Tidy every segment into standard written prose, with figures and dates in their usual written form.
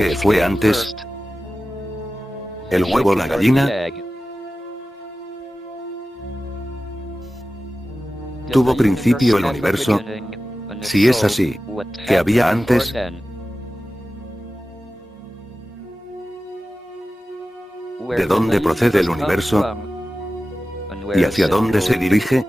¿Qué fue antes? ¿El huevo o la gallina? ¿Tuvo principio el universo? Si es así, ¿qué había antes? ¿De dónde procede el universo? ¿Y hacia dónde se dirige?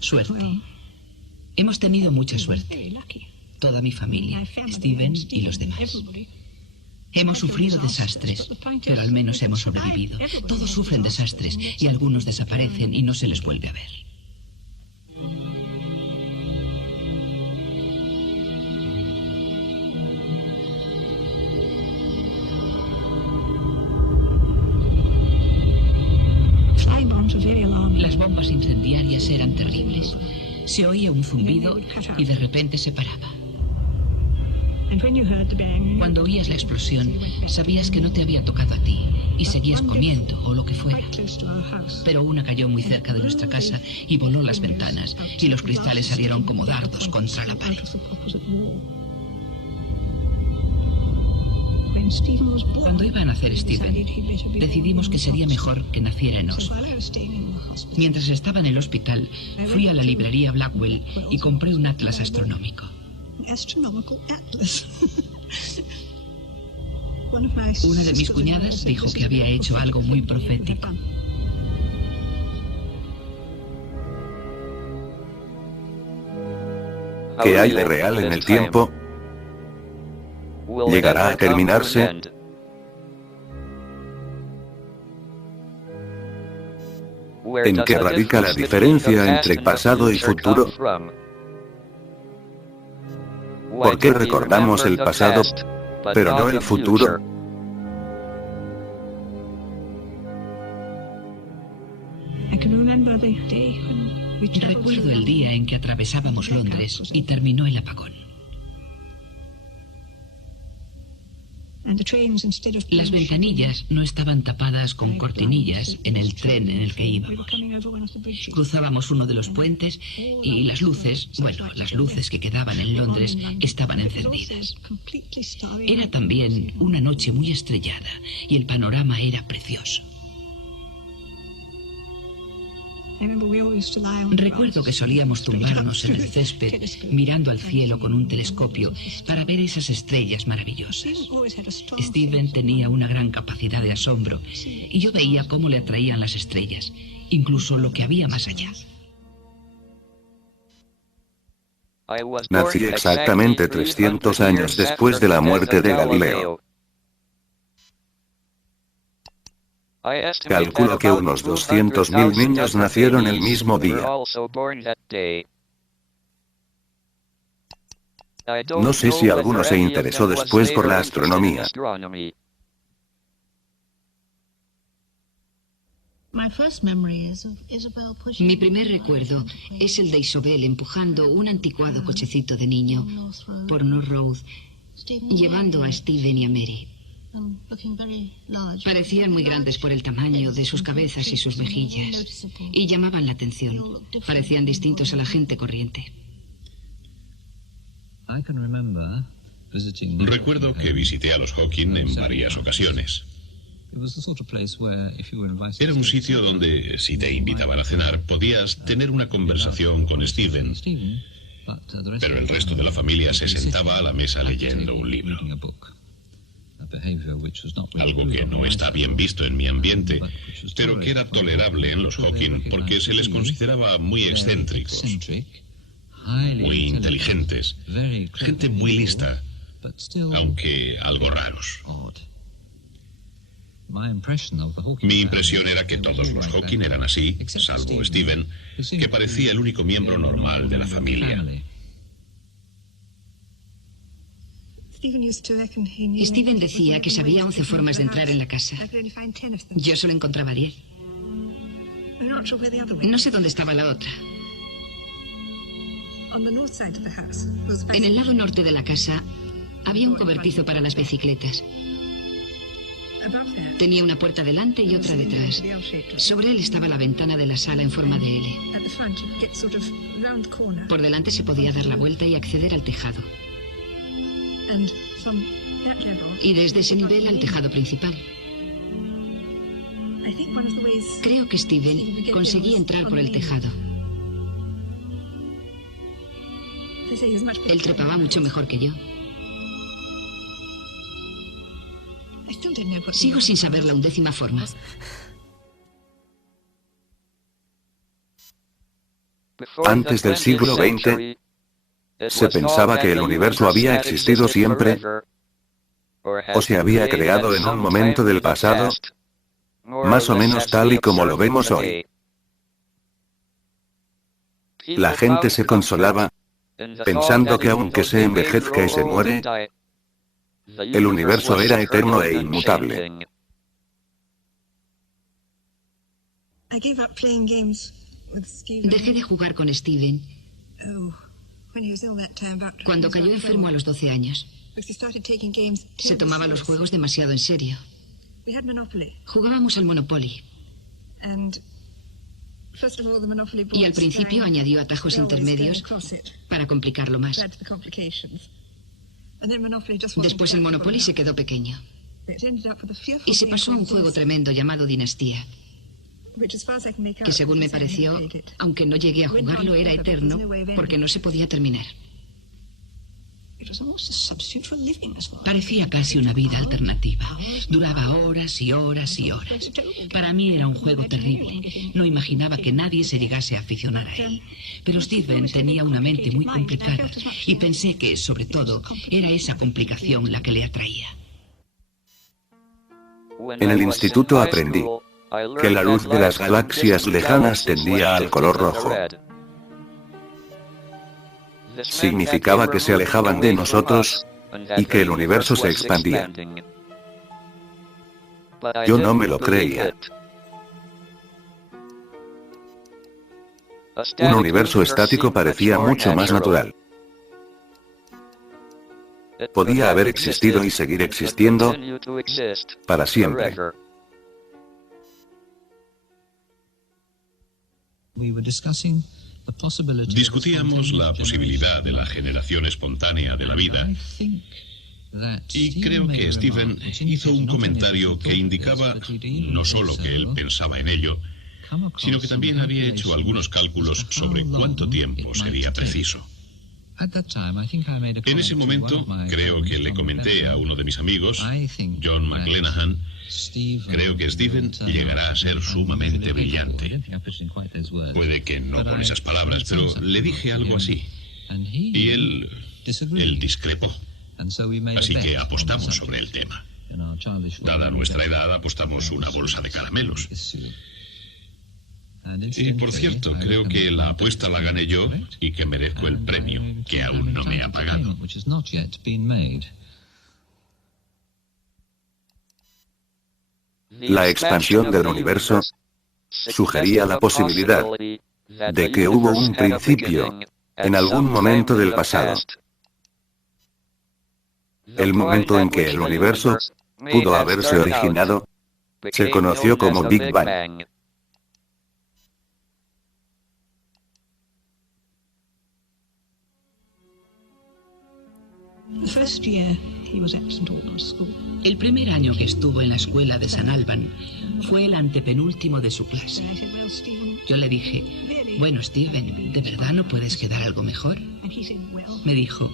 Suerte. Hemos tenido mucha suerte. Toda mi familia, Steven y los demás. Hemos sufrido desastres, pero al menos hemos sobrevivido. Todos sufren desastres y algunos desaparecen y no se les vuelve a ver. Las bombas incendiarias eran terribles. Se oía un zumbido y de repente se paraba. Cuando oías la explosión, sabías que no te había tocado a ti y seguías comiendo o lo que fuera. Pero una cayó muy cerca de nuestra casa y voló las ventanas y los cristales salieron como dardos contra la pared. Cuando iba a nacer Steven, decidimos que sería mejor que naciera en Oslo. Mientras estaba en el hospital, fui a la librería Blackwell y compré un atlas astronómico. Una de mis cuñadas dijo que había hecho algo muy profético. ¿Qué hay de real en el tiempo? ¿Llegará a terminarse? ¿En qué radica la diferencia entre pasado y futuro? ¿Por qué recordamos el pasado, pero no el futuro? Recuerdo el día en que atravesábamos Londres y terminó el apagón. Las ventanillas no estaban tapadas con cortinillas en el tren en el que íbamos. Cruzábamos uno de los puentes y las luces, bueno, las luces que quedaban en Londres estaban encendidas. Era también una noche muy estrellada y el panorama era precioso. Recuerdo que solíamos tumbarnos en el césped mirando al cielo con un telescopio para ver esas estrellas maravillosas. Steven tenía una gran capacidad de asombro y yo veía cómo le atraían las estrellas, incluso lo que había más allá. Nací exactamente 300 años después de la muerte de Galileo. Calculo que unos 200.000 niños nacieron el mismo día. No sé si alguno se interesó después por la astronomía. Mi primer recuerdo es el de Isobel empujando un anticuado cochecito de niño por North Road, llevando a Steven y a Mary. Parecían muy grandes por el tamaño de sus cabezas y sus mejillas, y llamaban la atención. Parecían distintos a la gente corriente. Recuerdo que visité a los Hawking en varias ocasiones. Era un sitio donde, si te invitaban a cenar, podías tener una conversación con Steven, pero el resto de la familia se sentaba a la mesa leyendo un libro. Algo que no está bien visto en mi ambiente, pero que era tolerable en los Hawking porque se les consideraba muy excéntricos, muy inteligentes, gente muy lista, aunque algo raros. Mi impresión era que todos los Hawking eran así, salvo Steven, que parecía el único miembro normal de la familia. Steven decía que sabía 11 formas de entrar en la casa. Yo solo encontraba 10. No sé dónde estaba la otra. En el lado norte de la casa había un cobertizo para las bicicletas. Tenía una puerta delante y otra detrás. Sobre él estaba la ventana de la sala en forma de L. Por delante se podía dar la vuelta y acceder al tejado. Y desde ese nivel al tejado principal. Creo que Steven conseguía entrar por el tejado. Él trepaba mucho mejor que yo. Sigo sin saber la 11ª forma. Antes del siglo XX, se pensaba que el universo había existido siempre, o se había creado en un momento del pasado, más o menos tal y como lo vemos hoy. La gente se consolaba, pensando que aunque se envejezca y se muere, el universo era eterno e inmutable. Dejé de jugar con Steven cuando cayó enfermo a los 12 años. Se tomaba los juegos demasiado en serio. Jugábamos al Monopoly. Y al principio añadió atajos intermedios para complicarlo más. Después el Monopoly se quedó pequeño. Y se pasó a un juego tremendo llamado Dinastía, que según me pareció, aunque no llegué a jugarlo, era eterno porque no se podía terminar. Parecía casi una vida alternativa. Duraba horas y horas y horas. Para mí era un juego terrible. No imaginaba que nadie se llegase a aficionar a él. Pero Steven tenía una mente muy complicada y pensé que, sobre todo, era esa complicación la que le atraía. En el instituto aprendí que la luz de las galaxias lejanas tendía al color rojo. Significaba que se alejaban de nosotros y que el universo se expandía. Yo no me lo creía. Un universo estático parecía mucho más natural. Podía haber existido y seguir existiendo para siempre. Discutíamos la posibilidad de la generación espontánea de la vida y creo que Steven hizo un comentario que indicaba no solo que él pensaba en ello, sino que también había hecho algunos cálculos sobre cuánto tiempo sería preciso. En ese momento, creo que le comenté a uno de mis amigos, John McLenaghan, creo que Steven llegará a ser sumamente brillante. Puede que no con esas palabras, pero le dije algo así. Y él discrepó. Así que apostamos sobre el tema. Dada nuestra edad, apostamos una bolsa de caramelos. Y por cierto, creo que la apuesta la gané yo y que merezco el premio, que aún no me ha pagado. La expansión del universo sugería la posibilidad de que hubo un principio en algún momento del pasado. El momento en que el universo pudo haberse originado se conoció como Big Bang. El primer año que estuvo en la escuela de San Alban fue el antepenúltimo de su clase. Yo le dije, bueno, Steven, ¿de verdad no puedes quedar algo mejor? Me dijo,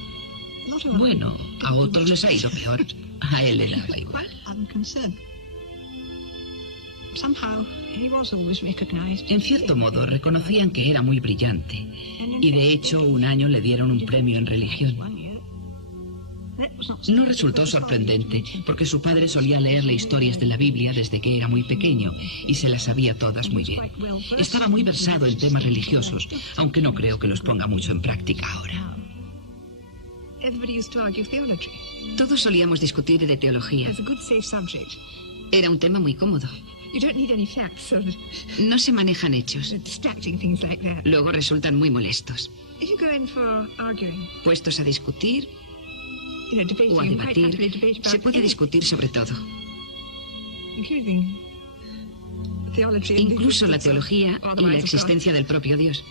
bueno, a otros les ha ido peor. A él le daba igual. En cierto modo, reconocían que era muy brillante. Y de hecho, un año le dieron un premio en religión. No resultó sorprendente, porque su padre solía leerle historias de la Biblia desde que era muy pequeño, y se las sabía todas muy bien. Estaba muy versado en temas religiosos, aunque no creo que los ponga mucho en práctica ahora. Todos solíamos discutir de teología. Era un tema muy cómodo. No se manejan hechos. Luego resultan muy molestos. Puestos a discutir o a debatir, se puede discutir sobre todo. Incluso la teología y la existencia del propio Dios.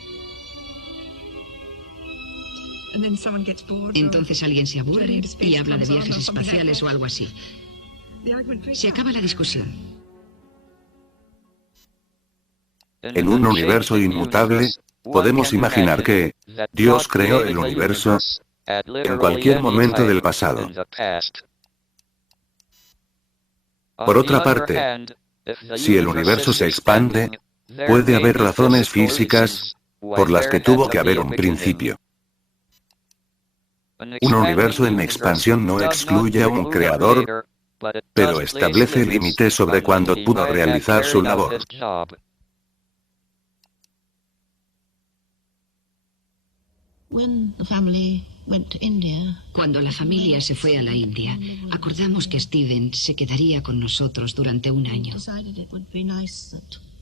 Entonces alguien se aburre y habla de viajes espaciales o algo así. Se acaba la discusión. En un universo inmutable, podemos imaginar que Dios creó el universo en cualquier momento del pasado. Por otra parte, si el universo se expande, puede haber razones físicas por las que tuvo que haber un principio. Un universo en expansión no excluye a un creador, pero establece límites sobre cuándo pudo realizar su labor. Cuando la familia se fue a la India, acordamos que Steven se quedaría con nosotros durante un año.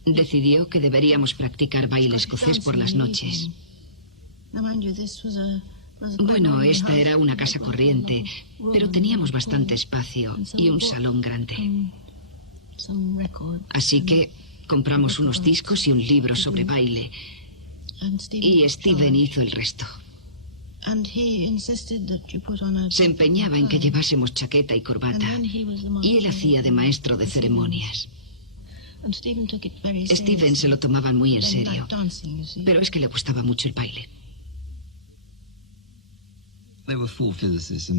Decidió que deberíamos practicar baile escocés por las noches. Bueno, esta era una casa corriente, pero teníamos bastante espacio y un salón grande. Así que compramos unos discos y un libro sobre baile, y Steven hizo el resto. Se empeñaba en que llevásemos chaqueta y corbata, y él hacía de maestro de ceremonias. Steven se lo tomaba muy en serio, pero es que le gustaba mucho el baile.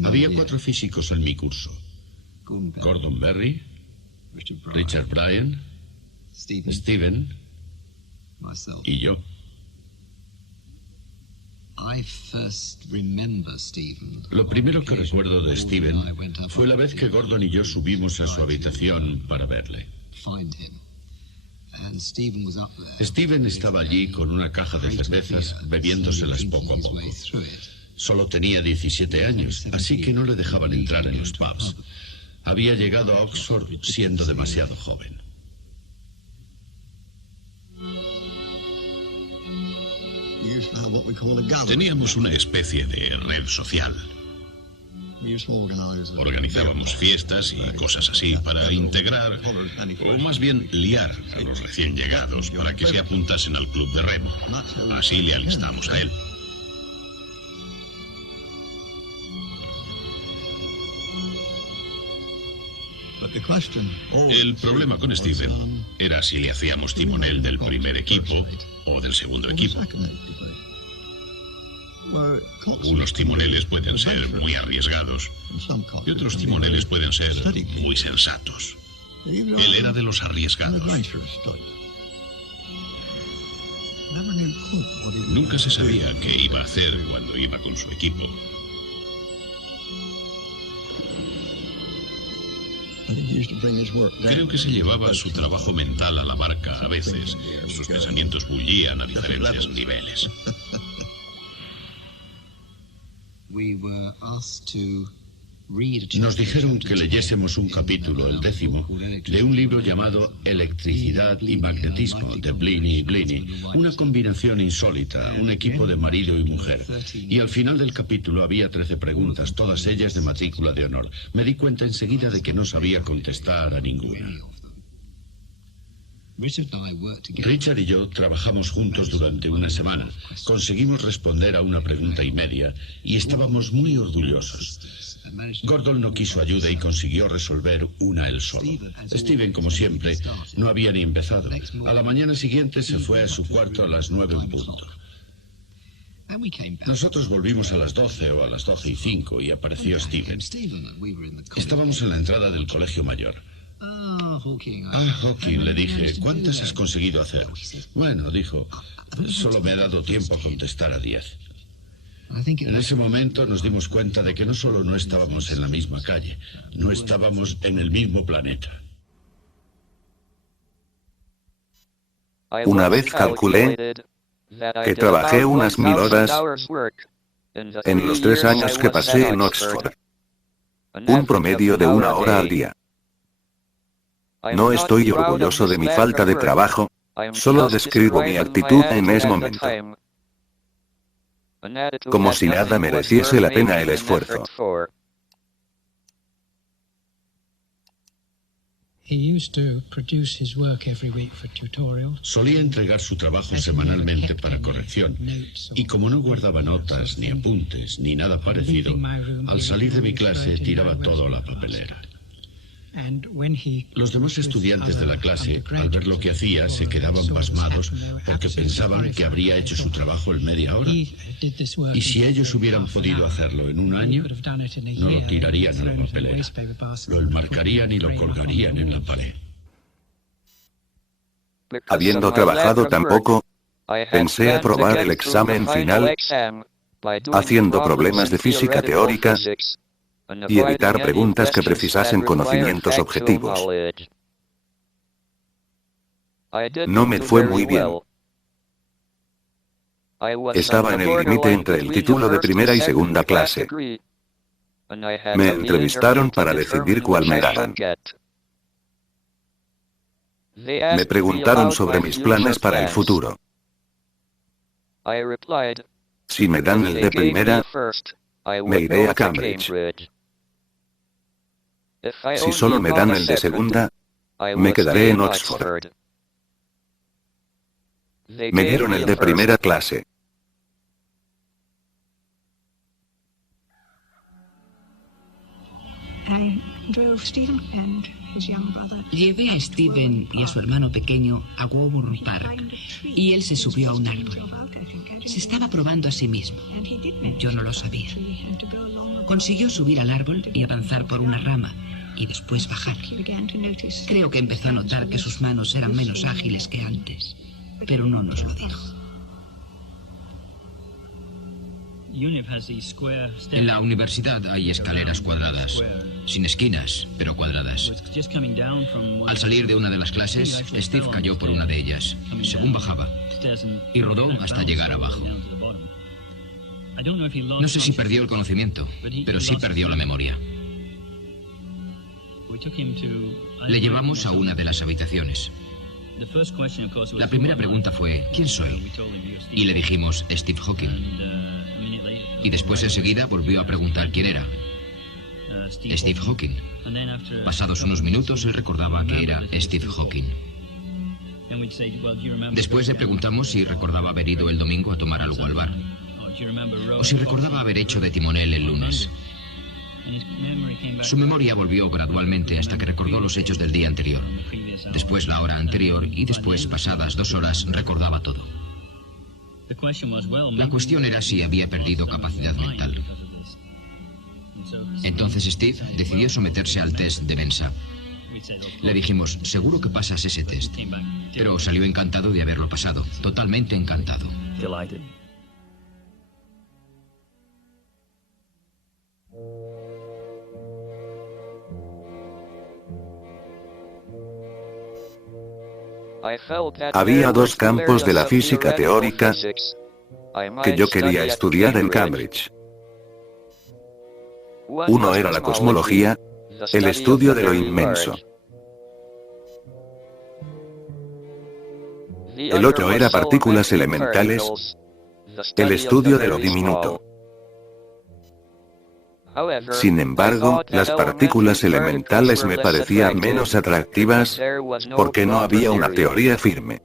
Había 4 físicos en mi curso. Gordon Berry, Richard Bryan, Steven y yo. Lo primero que recuerdo de Steven fue la vez que Gordon y yo subimos a su habitación para verle. Steven estaba allí con una caja de cervezas, bebiéndoselas poco a poco. Solo tenía 17 años, así que no le dejaban entrar en los pubs. Había llegado a Oxford siendo demasiado joven. Teníamos una especie de red social. Organizábamos fiestas y cosas así para integrar, o más bien liar a los recién llegados para que se apuntasen al club de remo. Así le alistamos a él. El problema con Steven era si le hacíamos timonel del primer equipo o del segundo equipo. Unos timoneles pueden ser muy arriesgados y otros timoneles pueden ser muy sensatos. Él era de los arriesgados. Nunca se sabía qué iba a hacer cuando iba con su equipo. Creo que se llevaba su trabajo mental a la barca a veces. Sus pensamientos bullían a diferentes niveles. Nos dijeron que leyésemos un capítulo, el 10º, de un libro llamado Electricidad y Magnetismo, de Blinny y Blinny, una combinación insólita, un equipo de marido y mujer. Y al final del capítulo había 13 preguntas, todas ellas de matrícula de honor. Me di cuenta enseguida de que no sabía contestar a ninguna. Richard y yo trabajamos juntos durante una semana. Conseguimos responder a una pregunta y media y estábamos muy orgullosos. Gordon no quiso ayuda y consiguió resolver una él solo. Steven, como siempre, no había ni empezado. A la mañana siguiente se fue a su cuarto a las 9 en punto. Nosotros volvimos a las 12 o a las 12:05 y apareció Steven. Estábamos en la entrada del colegio mayor. Hawking, le dije, ¿cuántas has conseguido hacer? Bueno, dijo, solo me ha dado tiempo a contestar a 10. En ese momento nos dimos cuenta de que no solo no estábamos en la misma calle, no estábamos en el mismo planeta. Una vez calculé que trabajé unas 1000 horas en los 3 años que pasé en Oxford. Un promedio de 1 hora al día. No estoy orgulloso de mi falta de trabajo, solo describo mi actitud en ese momento. Como si nada mereciese la pena el esfuerzo. Solía entregar su trabajo semanalmente para corrección, y como no guardaba notas, ni apuntes, ni nada parecido, al salir de mi clase tiraba todo a la papelera. Los demás estudiantes de la clase, al ver lo que hacía, se quedaban pasmados porque pensaban que habría hecho su trabajo en media hora. Y si ellos hubieran podido hacerlo en un año, no lo tirarían a la papelera, lo enmarcarían y lo colgarían en la pared. Habiendo trabajado tan poco, pensé aprobar el examen final haciendo problemas de física teórica y evitar preguntas que precisasen conocimientos objetivos. No me fue muy bien. Estaba en el límite entre el título de primera y segunda clase. Me entrevistaron para decidir cuál me daban. Me preguntaron sobre mis planes para el futuro. Si me dan el de primera, me iré a Cambridge. Si solo me dan el de segunda, me quedaré en Oxford. Me dieron el de primera clase. Llevé a Stephen y a su hermano pequeño a Woburn Park y él se subió a un árbol. Se estaba probando a sí mismo. Yo no lo sabía. Consiguió subir al árbol y avanzar por una rama y después bajar. Creo que empezó a notar que sus manos eran menos ágiles que antes, pero no nos lo dijo. En la universidad hay escaleras cuadradas, sin esquinas, pero cuadradas. Al salir de una de las clases, Steve cayó por una de ellas, según bajaba, y rodó hasta llegar abajo. No sé si perdió el conocimiento, pero sí perdió la memoria. Le llevamos a una de las habitaciones. La primera pregunta fue, ¿quién soy? Y le dijimos, Steve Hawking. Y después enseguida volvió a preguntar quién era. Steve Hawking. Pasados unos minutos él recordaba que era Steve Hawking. Después le preguntamos si recordaba haber ido el domingo a tomar algo al bar. O si recordaba haber hecho de timonel el lunes. Su memoria volvió gradualmente hasta que recordó los hechos del día anterior. Después la hora anterior y después, pasadas 2 horas, recordaba todo. La cuestión era si había perdido capacidad mental. Entonces Steve decidió someterse al test de Mensa. Le dijimos, seguro que pasas ese test. Pero salió encantado de haberlo pasado, totalmente encantado. Había 2 campos de la física teórica que yo quería estudiar en Cambridge. Uno era la cosmología, el estudio de lo inmenso. El otro era partículas elementales, el estudio de lo diminuto. Sin embargo, las partículas elementales me parecían menos atractivas porque no había una teoría firme.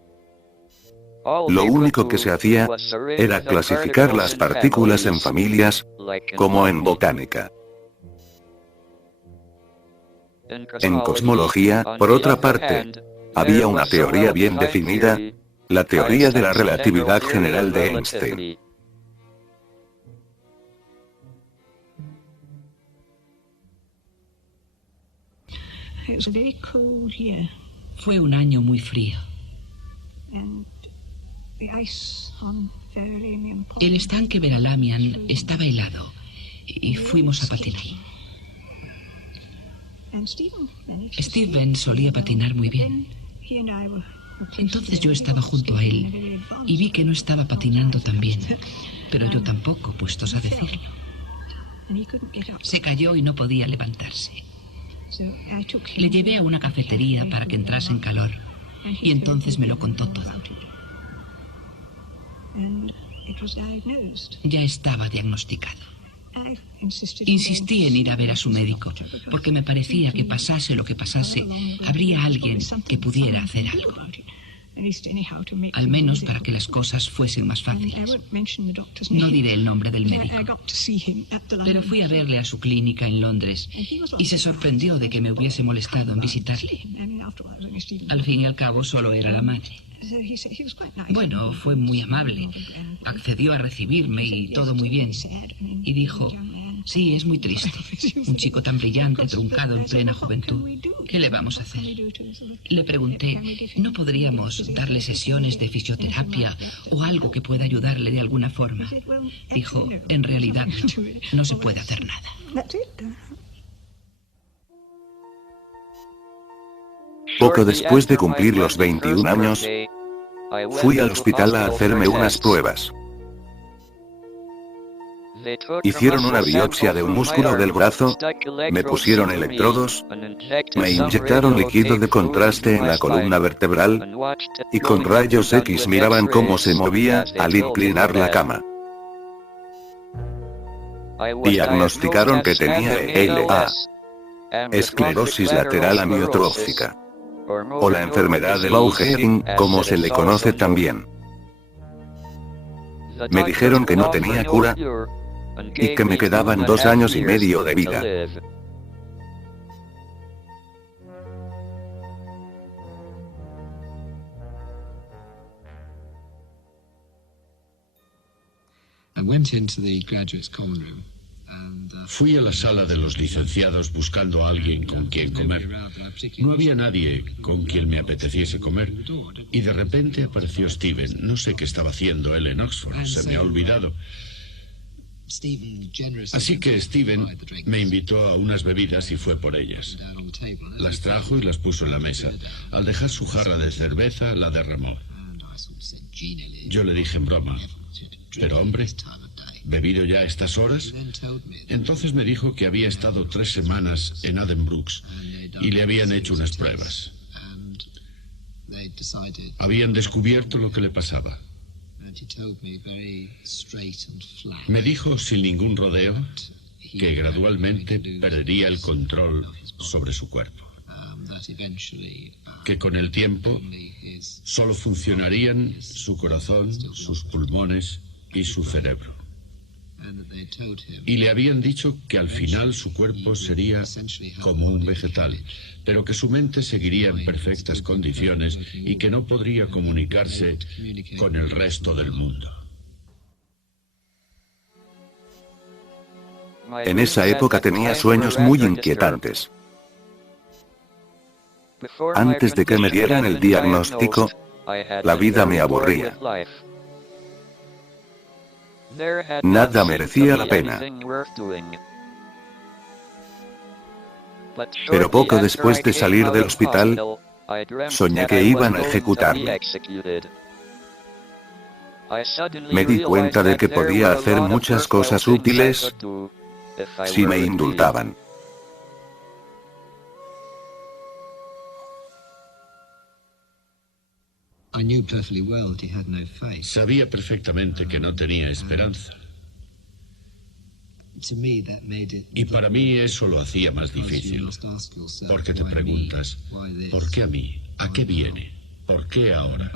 Lo único que se hacía era clasificar las partículas en familias, como en botánica. En cosmología, por otra parte, había una teoría bien definida, la teoría de la relatividad general de Einstein. Fue un año muy frío. El estanque Veralamian estaba helado y fuimos a patinar. Steven solía patinar muy bien. Entonces yo estaba junto a él y vi que no estaba patinando tan bien, pero yo tampoco, puestos a decirlo. Se cayó y no podía levantarse. Le llevé a una cafetería para que entrase en calor y entonces me lo contó todo. Ya estaba diagnosticado. Insistí en ir a ver a su médico, porque me parecía que pasase lo que pasase, habría alguien que pudiera hacer algo. Al menos para que las cosas fuesen más fáciles. No diré el nombre del médico, pero fui a verle a su clínica en Londres y se sorprendió de que me hubiese molestado en visitarle. Al fin y al cabo solo era la madre. Bueno, fue muy amable. Accedió a recibirme y todo muy bien. Y dijo, sí, es muy triste. Un chico tan brillante, truncado en plena juventud. ¿Qué le vamos a hacer? Le pregunté, ¿no podríamos darle sesiones de fisioterapia o algo que pueda ayudarle de alguna forma? Dijo, en realidad no se puede hacer nada. Poco después de cumplir los 21 años, fui al hospital a hacerme unas pruebas. Hicieron una biopsia de un músculo del brazo, me pusieron electrodos, me inyectaron líquido de contraste en la columna vertebral y con rayos X miraban cómo se movía al inclinar la cama. Diagnosticaron que tenía ELA, esclerosis lateral amiotrófica, o la enfermedad de Lou Gehrig, como se le conoce también. Me dijeron que no tenía cura y que me quedaban 2 años y medio de vida. Fui a la sala de los licenciados buscando a alguien con quien comer. No había nadie con quien me apeteciese comer. Y de repente apareció Steven. No sé qué estaba haciendo él en Oxford. Se me ha olvidado. Así que Steven me invitó a unas bebidas y fue por ellas. Las trajo y las puso en la mesa. Al dejar su jarra de cerveza, la derramó. Yo le dije en broma, pero hombre, ¿bebido ya a estas horas? Entonces me dijo que había estado 3 semanas en Addenbrooke's y le habían hecho unas pruebas. Habían descubierto lo que le pasaba. Me dijo sin ningún rodeo que gradualmente perdería el control sobre su cuerpo. Que con el tiempo solo funcionarían su corazón, sus pulmones y su cerebro. Y le habían dicho que al final su cuerpo sería como un vegetal, pero que su mente seguiría en perfectas condiciones y que no podría comunicarse con el resto del mundo. En esa época tenía sueños muy inquietantes. Antes de que me dieran el diagnóstico, la vida me aburría. Nada merecía la pena. Pero poco después de salir del hospital, soñé que iban a ejecutarme. Me di cuenta de que podía hacer muchas cosas útiles si me indultaban. Sabía perfectamente que no tenía esperanza. Y para mí eso lo hacía más difícil. Porque te preguntas, ¿por qué a mí? ¿A qué viene? ¿Por qué ahora?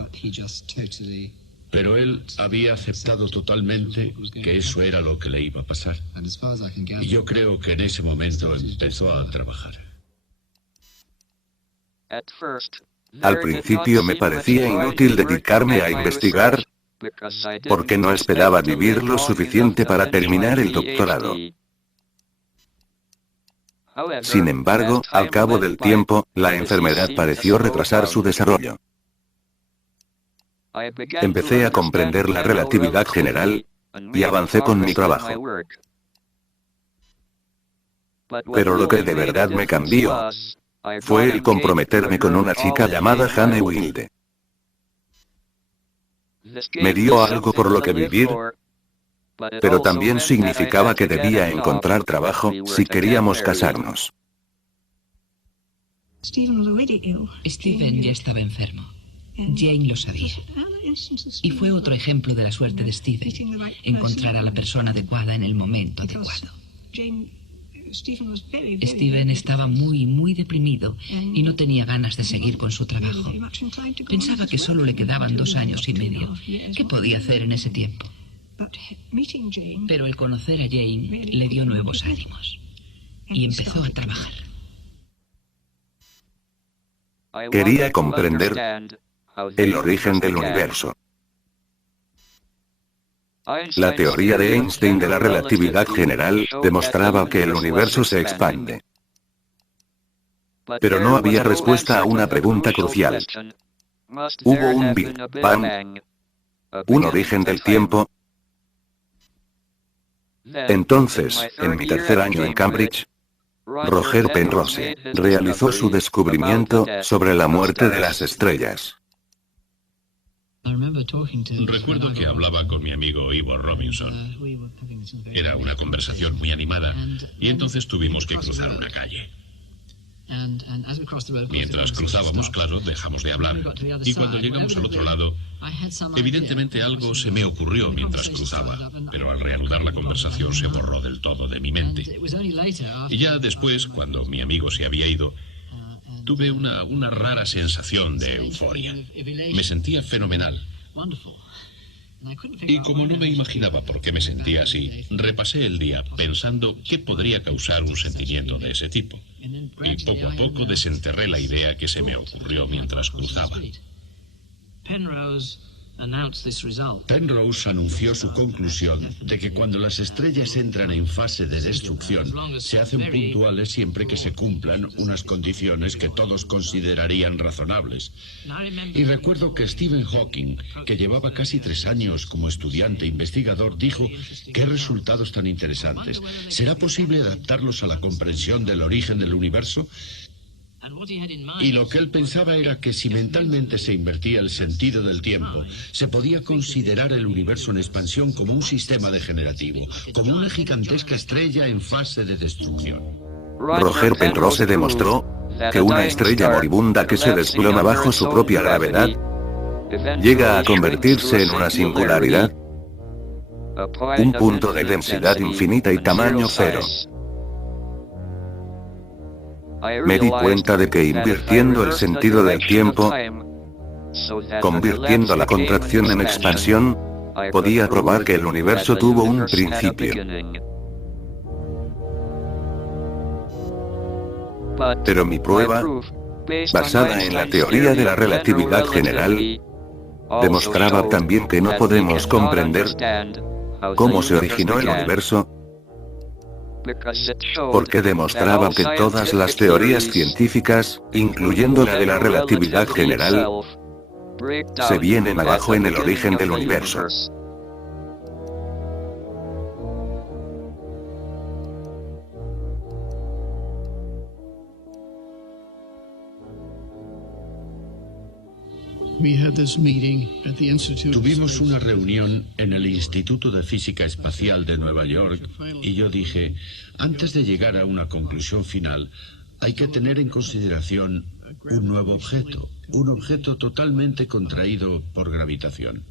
Pero él había aceptado totalmente que eso era lo que le iba a pasar. Y yo creo que en ese momento empezó a trabajar. Al principio me parecía inútil dedicarme a investigar, porque no esperaba vivir lo suficiente para terminar el doctorado. Sin embargo, al cabo del tiempo, la enfermedad pareció retrasar su desarrollo. Empecé a comprender la relatividad general y avancé con mi trabajo. Pero lo que de verdad me cambió fue el comprometerme con una chica llamada Jane Wilde. Me dio algo por lo que vivir Pero también significaba que debía encontrar trabajo si queríamos casarnos. Steven ya estaba enfermo. Jane lo sabía. Y fue otro ejemplo de la suerte de Steven, encontrar a la persona adecuada en el momento adecuado. Steven estaba muy deprimido y no tenía ganas de seguir con su trabajo. Pensaba que solo le quedaban 2 años y medio. ¿Qué podía hacer en ese tiempo? Pero el conocer a Jane le dio nuevos ánimos y empezó a trabajar. Quería comprender el origen del universo. La teoría de Einstein de la relatividad general demostraba que el universo se expande. Pero no había respuesta a una pregunta crucial. ¿Hubo un Big Bang? ¿Un origen del tiempo? Entonces, en mi tercer año en Cambridge, Roger Penrose realizó su descubrimiento sobre la muerte de las estrellas. Recuerdo que hablaba con mi amigo Ivor Robinson. Era una conversación muy animada y entonces tuvimos que cruzar una calle. Mientras cruzábamos, claro, dejamos de hablar. Y cuando llegamos al otro lado, evidentemente algo se me ocurrió mientras cruzaba, pero al reanudar la conversación se borró del todo de mi mente. Y ya después, cuando mi amigo se había ido, tuve una rara sensación de euforia. Me sentía fenomenal. Y como no me imaginaba por qué me sentía así, repasé el día pensando qué podría causar un sentimiento de ese tipo. Y poco a poco desenterré la idea que se me ocurrió mientras cruzaba. Penrose anunció su conclusión de que cuando las estrellas entran en fase de destrucción, se hacen puntuales siempre que se cumplan unas condiciones que todos considerarían razonables. Y recuerdo que Stephen Hawking, que llevaba casi 3 años como estudiante e investigador, dijo: «¿Qué resultados tan interesantes? ¿Será posible adaptarlos a la comprensión del origen del universo?». Y lo que él pensaba era que si mentalmente se invertía el sentido del tiempo, se podía considerar el universo en expansión como un sistema degenerativo, como una gigantesca estrella en fase de destrucción. Roger Penrose demostró que una estrella moribunda que se desploma bajo su propia gravedad llega a convertirse en una singularidad, un punto de densidad infinita y tamaño cero. Me di cuenta de que invirtiendo el sentido del tiempo, convirtiendo la contracción en expansión, podía probar que el universo tuvo un principio. Pero mi prueba, basada en la teoría de la relatividad general, demostraba también que no podemos comprender cómo se originó el universo, porque demostraba que todas las teorías científicas, incluyendo la de la relatividad general, se vienen abajo en el origen del universo. Tuvimos una reunión en el Instituto de Física Espacial de Nueva York y yo dije: antes de llegar a una conclusión final, hay que tener en consideración un nuevo objeto, un objeto totalmente contraído por gravitación.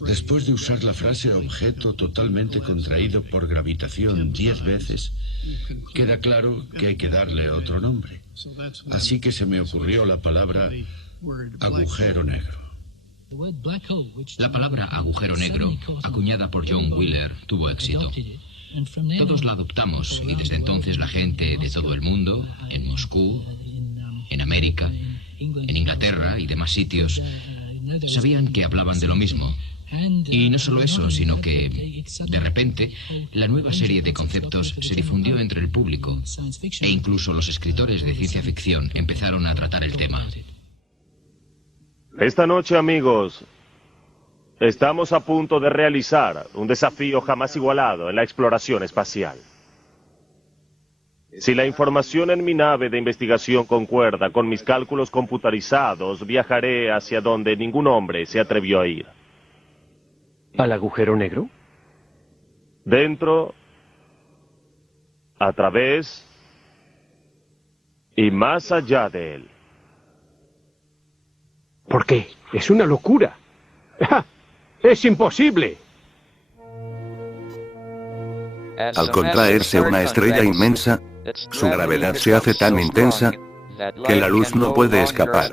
Después de usar la frase objeto totalmente contraído por gravitación 10 veces, queda claro que hay que darle otro nombre. Así que se me ocurrió la palabra agujero negro. La palabra agujero negro, acuñada por John Wheeler, tuvo éxito. Todos la adoptamos y desde entonces la gente de todo el mundo, en Moscú, en América, en Inglaterra y demás sitios, sabían que hablaban de lo mismo. Y no solo eso, sino que, de repente, la nueva serie de conceptos se difundió entre el público e incluso los escritores de ciencia ficción empezaron a tratar el tema. Esta noche, amigos, estamos a punto de realizar un desafío jamás igualado en la exploración espacial. Si la información en mi nave de investigación concuerda con mis cálculos computarizados, viajaré hacia donde ningún hombre se atrevió a ir. ¿Al agujero negro? dentro, a través y más allá de él. ¿Por qué? Es una locura. ¡Es imposible! Al contraerse una estrella inmensa, su gravedad se hace tan intensa que la luz no puede escapar.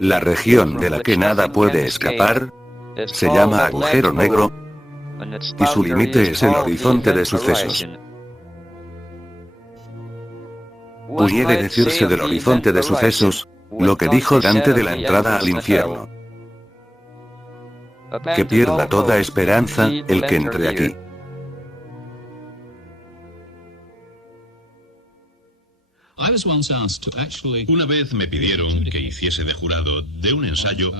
La región de la que nada puede escapar se llama agujero negro y su límite es el horizonte de sucesos. Pudiera decirse del horizonte de sucesos lo que dijo Dante de la entrada al infierno: que pierda toda esperanza el que entre aquí. Una vez me pidieron que hiciese de jurado de un ensayo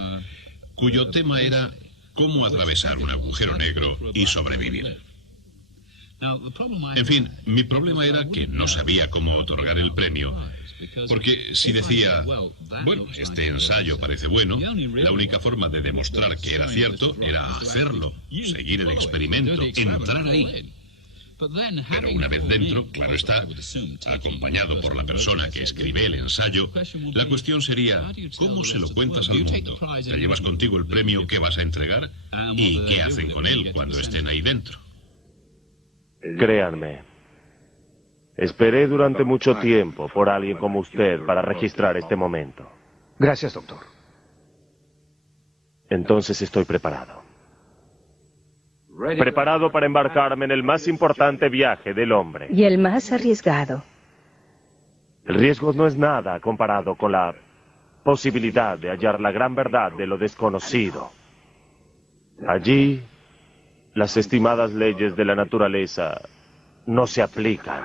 cuyo tema era cómo atravesar un agujero negro y sobrevivir. En fin, mi problema era que no sabía cómo otorgar el premio, porque si decía, bueno, este ensayo parece bueno, la única forma de demostrar que era cierto era hacerlo, seguir el experimento, entrar ahí. Pero una vez dentro, claro está, acompañado por la persona que escribe el ensayo, la cuestión sería, ¿cómo se lo cuentas al mundo? ¿Te llevas contigo el premio que vas a entregar? ¿Y qué hacen con él cuando estén ahí dentro? Créanme, esperé durante mucho tiempo por alguien como usted para registrar este momento. Gracias, doctor. Entonces estoy preparado. Preparado para embarcarme en el más importante viaje del hombre. Y el más arriesgado. El riesgo no es nada comparado con la posibilidad de hallar la gran verdad de lo desconocido. Allí, las estimadas leyes de la naturaleza no se aplican.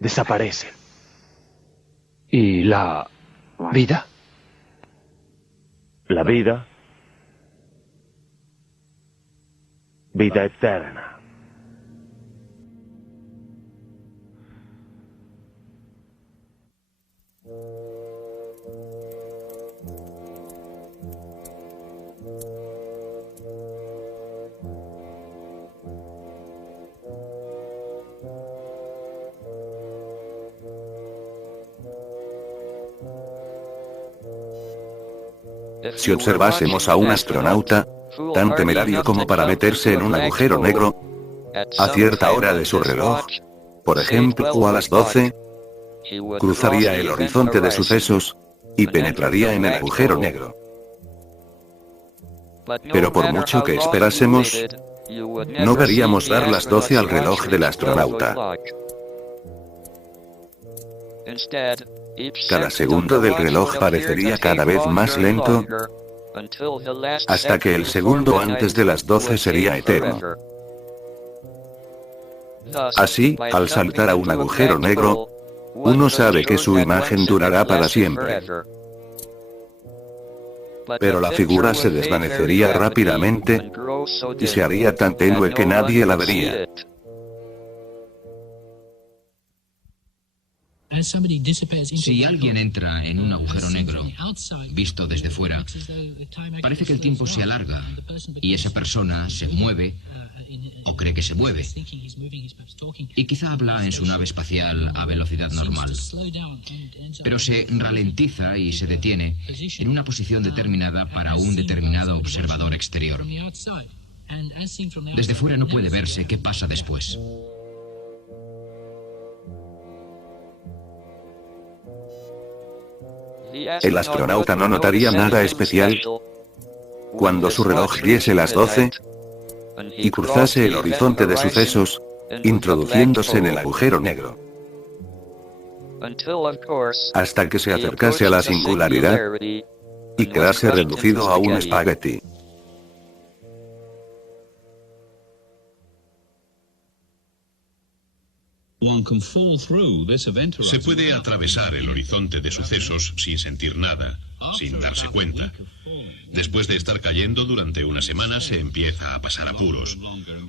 Desaparecen. ¿Y la vida? La vida. Vida eterna. Si observásemos a un astronauta, tan temerario como para meterse en un agujero negro, a cierta hora de su reloj, por ejemplo, o a las 12, cruzaría el horizonte de sucesos y penetraría en el agujero negro. Pero por mucho que esperásemos, no veríamos dar las 12 al reloj del astronauta. Cada segundo del reloj parecería cada vez más lento, hasta que el segundo antes de las 12 sería eterno. Así, al saltar a un agujero negro, uno sabe que su imagen durará para siempre. Pero la figura se desvanecería rápidamente y se haría tan tenue que nadie la vería. Si alguien entra en un agujero negro, visto desde fuera, parece que el tiempo se alarga y esa persona se mueve o cree que se mueve. Y quizá habla en su nave espacial a velocidad normal. Pero se ralentiza y se detiene en una posición determinada para un determinado observador exterior. Desde fuera no puede verse qué pasa después. El astronauta no notaría nada especial cuando su reloj diese las 12 y cruzase el horizonte de sucesos, introduciéndose en el agujero negro, hasta que se acercase a la singularidad y quedase reducido a un espagueti. Se puede atravesar el horizonte de sucesos sin sentir nada, sin darse cuenta. Después de estar cayendo durante una semana se empieza a pasar apuros.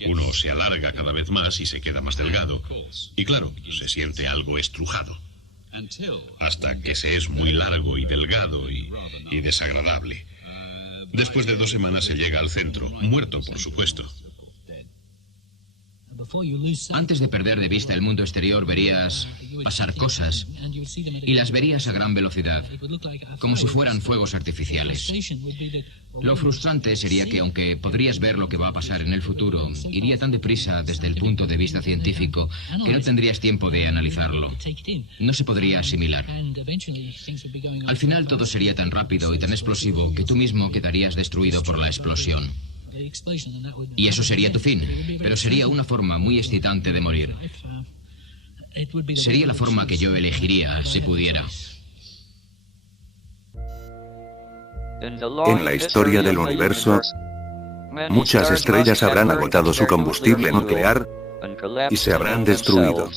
Uno se alarga cada vez más y se queda más delgado. Y claro, se siente algo estrujado. Hasta que se es muy largo y delgado y desagradable. Después de 2 semanas se llega al centro, muerto, por supuesto. Antes de perder de vista el mundo exterior, verías pasar cosas y las verías a gran velocidad, como si fueran fuegos artificiales. Lo frustrante sería que, aunque podrías ver lo que va a pasar en el futuro, iría tan deprisa desde el punto de vista científico que no tendrías tiempo de analizarlo. No se podría asimilar. Al final todo sería tan rápido y tan explosivo que tú mismo quedarías destruido por la explosión. Y eso sería tu fin, pero sería una forma muy excitante de morir. Sería la forma que yo elegiría si pudiera. En la historia del universo, muchas estrellas habrán agotado su combustible nuclear y se habrán destruido.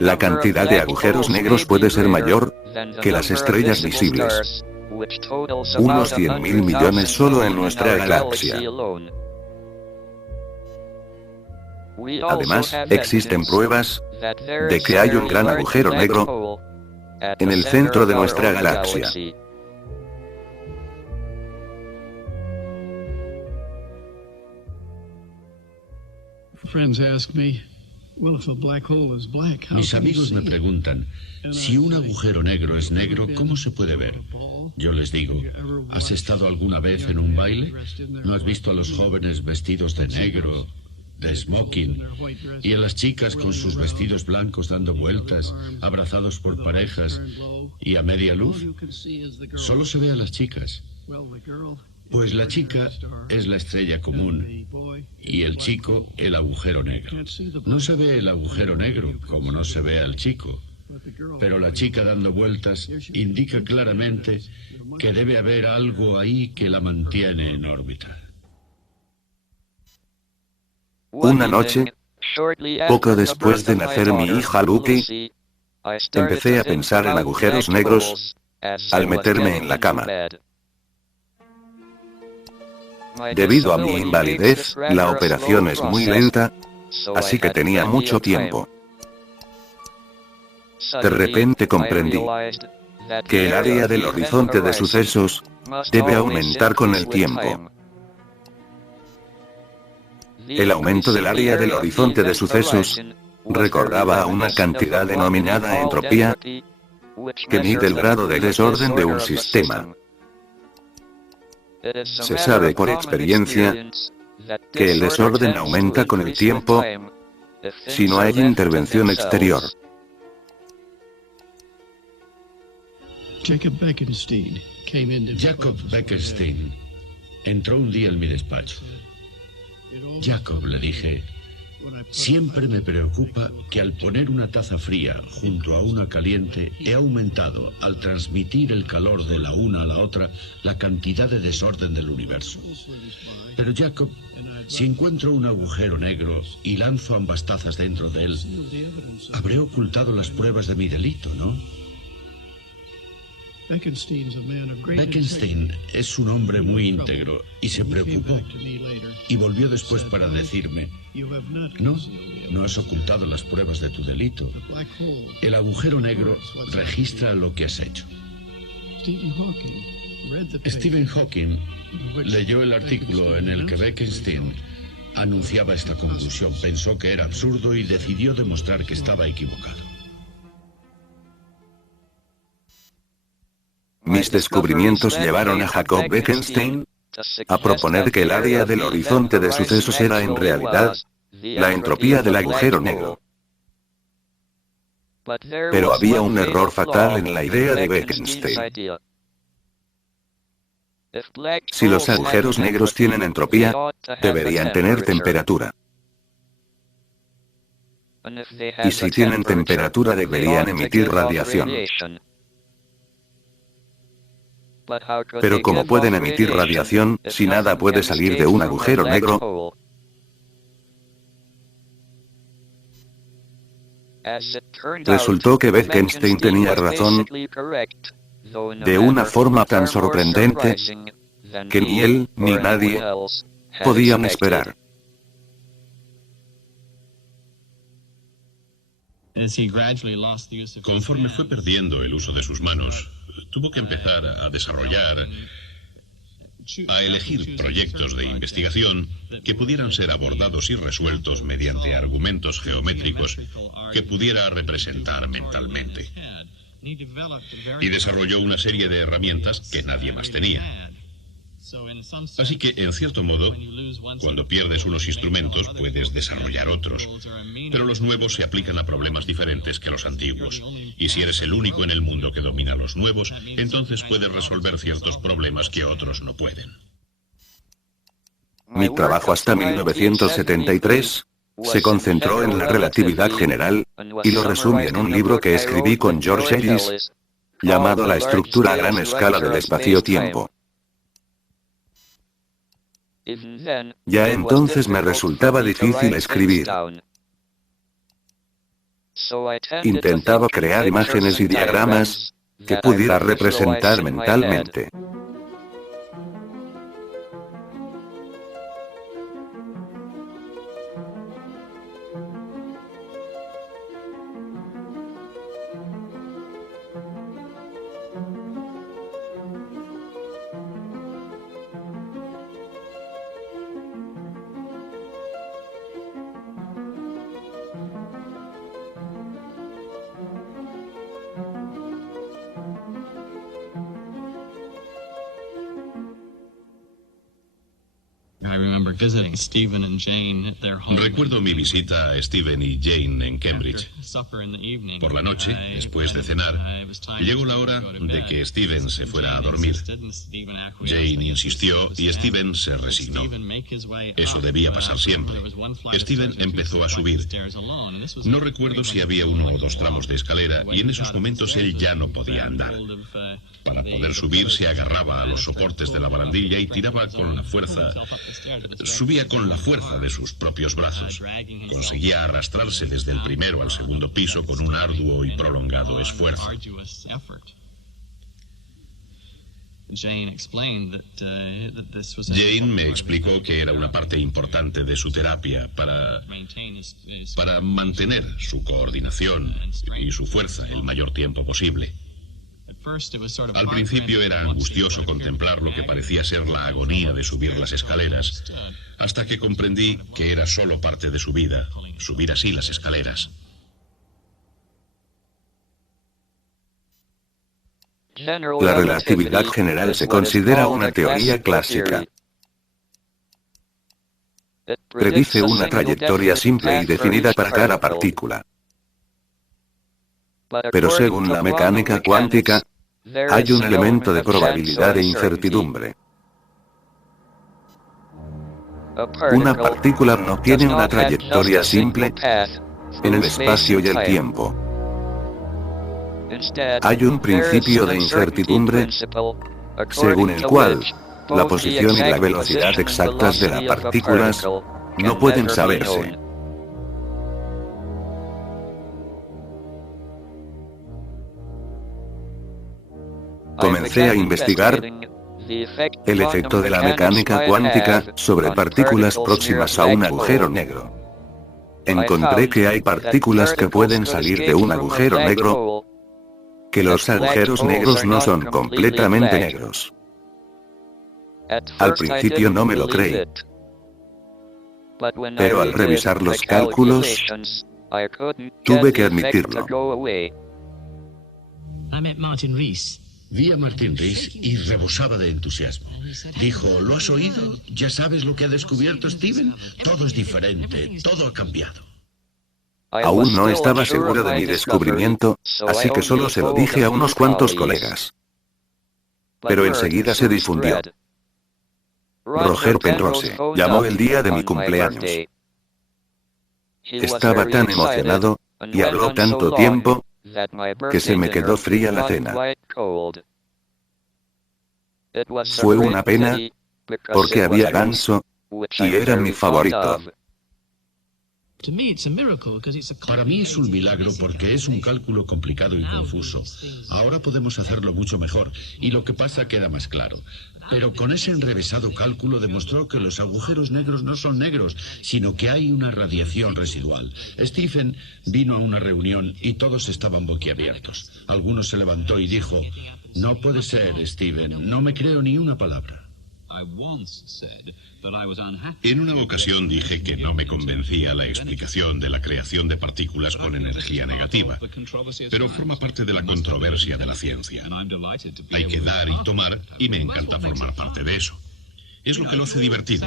La cantidad de agujeros negros puede ser mayor que las estrellas visibles. Unos 100.000 millones solo en nuestra galaxia. Además, existen pruebas de que hay un gran agujero negro en el centro de nuestra galaxia. Mis amigos me preguntan, si un agujero negro es negro, ¿cómo se puede ver? Yo les digo, ¿has estado alguna vez en un baile? ¿No has visto a los jóvenes vestidos de negro, de smoking, y a las chicas con sus vestidos blancos dando vueltas, abrazados por parejas y a media luz? Solo se ve a las chicas. Pues la chica es la estrella común y el chico el agujero negro. No se ve el agujero negro como no se ve al chico, pero la chica dando vueltas indica claramente que debe haber algo ahí que la mantiene en órbita. Una noche, poco después de nacer mi hija Lucy, empecé a pensar en agujeros negros al meterme en la cama. Debido a mi invalidez, la operación es muy lenta, así que tenía mucho tiempo. De repente comprendí que el área del horizonte de sucesos debe aumentar con el tiempo. El aumento del área del horizonte de sucesos recordaba a una cantidad denominada entropía que mide el grado de desorden de un sistema. Se sabe por experiencia que el desorden aumenta con el tiempo si no hay intervención exterior. Jacob Bekenstein entró un día en mi despacho. Jacob, le dije, siempre me preocupa que al poner una taza fría junto a una caliente he aumentado, al transmitir el calor de la una a la otra, la cantidad de desorden del universo. Pero Jacob, si encuentro un agujero negro y lanzo ambas tazas dentro de él, habré ocultado las pruebas de mi delito, ¿no? Bekenstein es un hombre muy íntegro y se preocupó. Y volvió después para decirme, no has ocultado las pruebas de tu delito. El agujero negro registra lo que has hecho. Stephen Hawking leyó el artículo en el que Bekenstein anunciaba esta conclusión. Pensó que era absurdo y decidió demostrar que estaba equivocado. Mis descubrimientos llevaron a Jacob Bekenstein a proponer que el área del horizonte de sucesos era en realidad la entropía del agujero negro. Pero había un error fatal en la idea de Bekenstein. Si los agujeros negros tienen entropía, deberían tener temperatura. Y si tienen temperatura, deberían emitir radiación. Pero ¿cómo pueden emitir radiación si nada puede salir de un agujero negro? Resultó que Bekenstein tenía razón de una forma tan sorprendente que ni él ni nadie podían esperar. Conforme fue perdiendo el uso de sus manos, tuvo que empezar a desarrollar, a elegir proyectos de investigación que pudieran ser abordados y resueltos mediante argumentos geométricos que pudiera representar mentalmente. Y desarrolló una serie de herramientas que nadie más tenía. Así que, en cierto modo, cuando pierdes unos instrumentos, puedes desarrollar otros. Pero los nuevos se aplican a problemas diferentes que los antiguos. Y si eres el único en el mundo que domina los nuevos, entonces puedes resolver ciertos problemas que otros no pueden. Mi trabajo hasta 1973 se concentró en la relatividad general, y lo resumí en un libro que escribí con George Ellis, llamado La estructura a gran escala del espacio-tiempo. Ya entonces me resultaba difícil escribir. Intentaba crear imágenes y diagramas que pudiera representar mentalmente. Recuerdo mi visita a Stephen y Jane en Cambridge. Por la noche, después de cenar, llegó la hora de que Stephen se fuera a dormir. Jane insistió y Stephen se resignó. Eso debía pasar siempre. Stephen empezó a subir. No recuerdo si había uno o dos tramos de escalera y en esos momentos él ya no podía andar. Para poder subir se agarraba a los soportes de la barandilla y tiraba con la fuerza. Subía con la fuerza de sus propios brazos. Conseguía arrastrarse desde el primero al segundo piso con un arduo y prolongado esfuerzo. Jane me explicó que era una parte importante de su terapia para mantener su coordinación y su fuerza el mayor tiempo posible. Al principio era angustioso contemplar lo que parecía ser la agonía de subir las escaleras, hasta que comprendí que era solo parte de su vida, subir así las escaleras. La relatividad general se considera una teoría clásica. Predice una trayectoria simple y definida para cada partícula. Pero según la mecánica cuántica, hay un elemento de probabilidad e incertidumbre. Una partícula no tiene una trayectoria simple en el espacio y el tiempo. Hay un principio de incertidumbre según el cual la posición y la velocidad exactas de las partículas no pueden saberse. Comencé a investigar el efecto de la mecánica cuántica sobre partículas próximas a un agujero negro. Encontré que hay partículas que pueden salir de un agujero negro, que los agujeros negros no son completamente negros. Al principio no me lo creí, pero al revisar los cálculos, tuve que admitirlo. Vi a Martin Rees y rebosaba de entusiasmo. Dijo, ¿lo has oído? ¿Ya sabes lo que ha descubierto Stephen? Todo es diferente, todo ha cambiado. Aún no estaba seguro de mi descubrimiento, así que solo se lo dije a unos cuantos colegas. Pero enseguida se difundió. Roger Penrose llamó el día de mi cumpleaños. Estaba tan emocionado y habló tanto tiempo que se me quedó fría la cena. Fue una pena porque había ganso y era mi favorito. Para mí es un milagro porque es un cálculo complicado y confuso. Ahora podemos hacerlo mucho mejor y lo que pasa queda más claro. Pero con ese enrevesado cálculo demostró que los agujeros negros no son negros, sino que hay una radiación residual. Stephen vino a una reunión y todos estaban boquiabiertos. Alguno se levantó y dijo: no puede ser, Stephen, no me creo ni una palabra. En una ocasión dije que no me convencía la explicación de la creación de partículas con energía negativa, pero forma parte de la controversia de la ciencia. Hay que dar y tomar, y me encanta formar parte de eso. Es lo que lo hace divertido.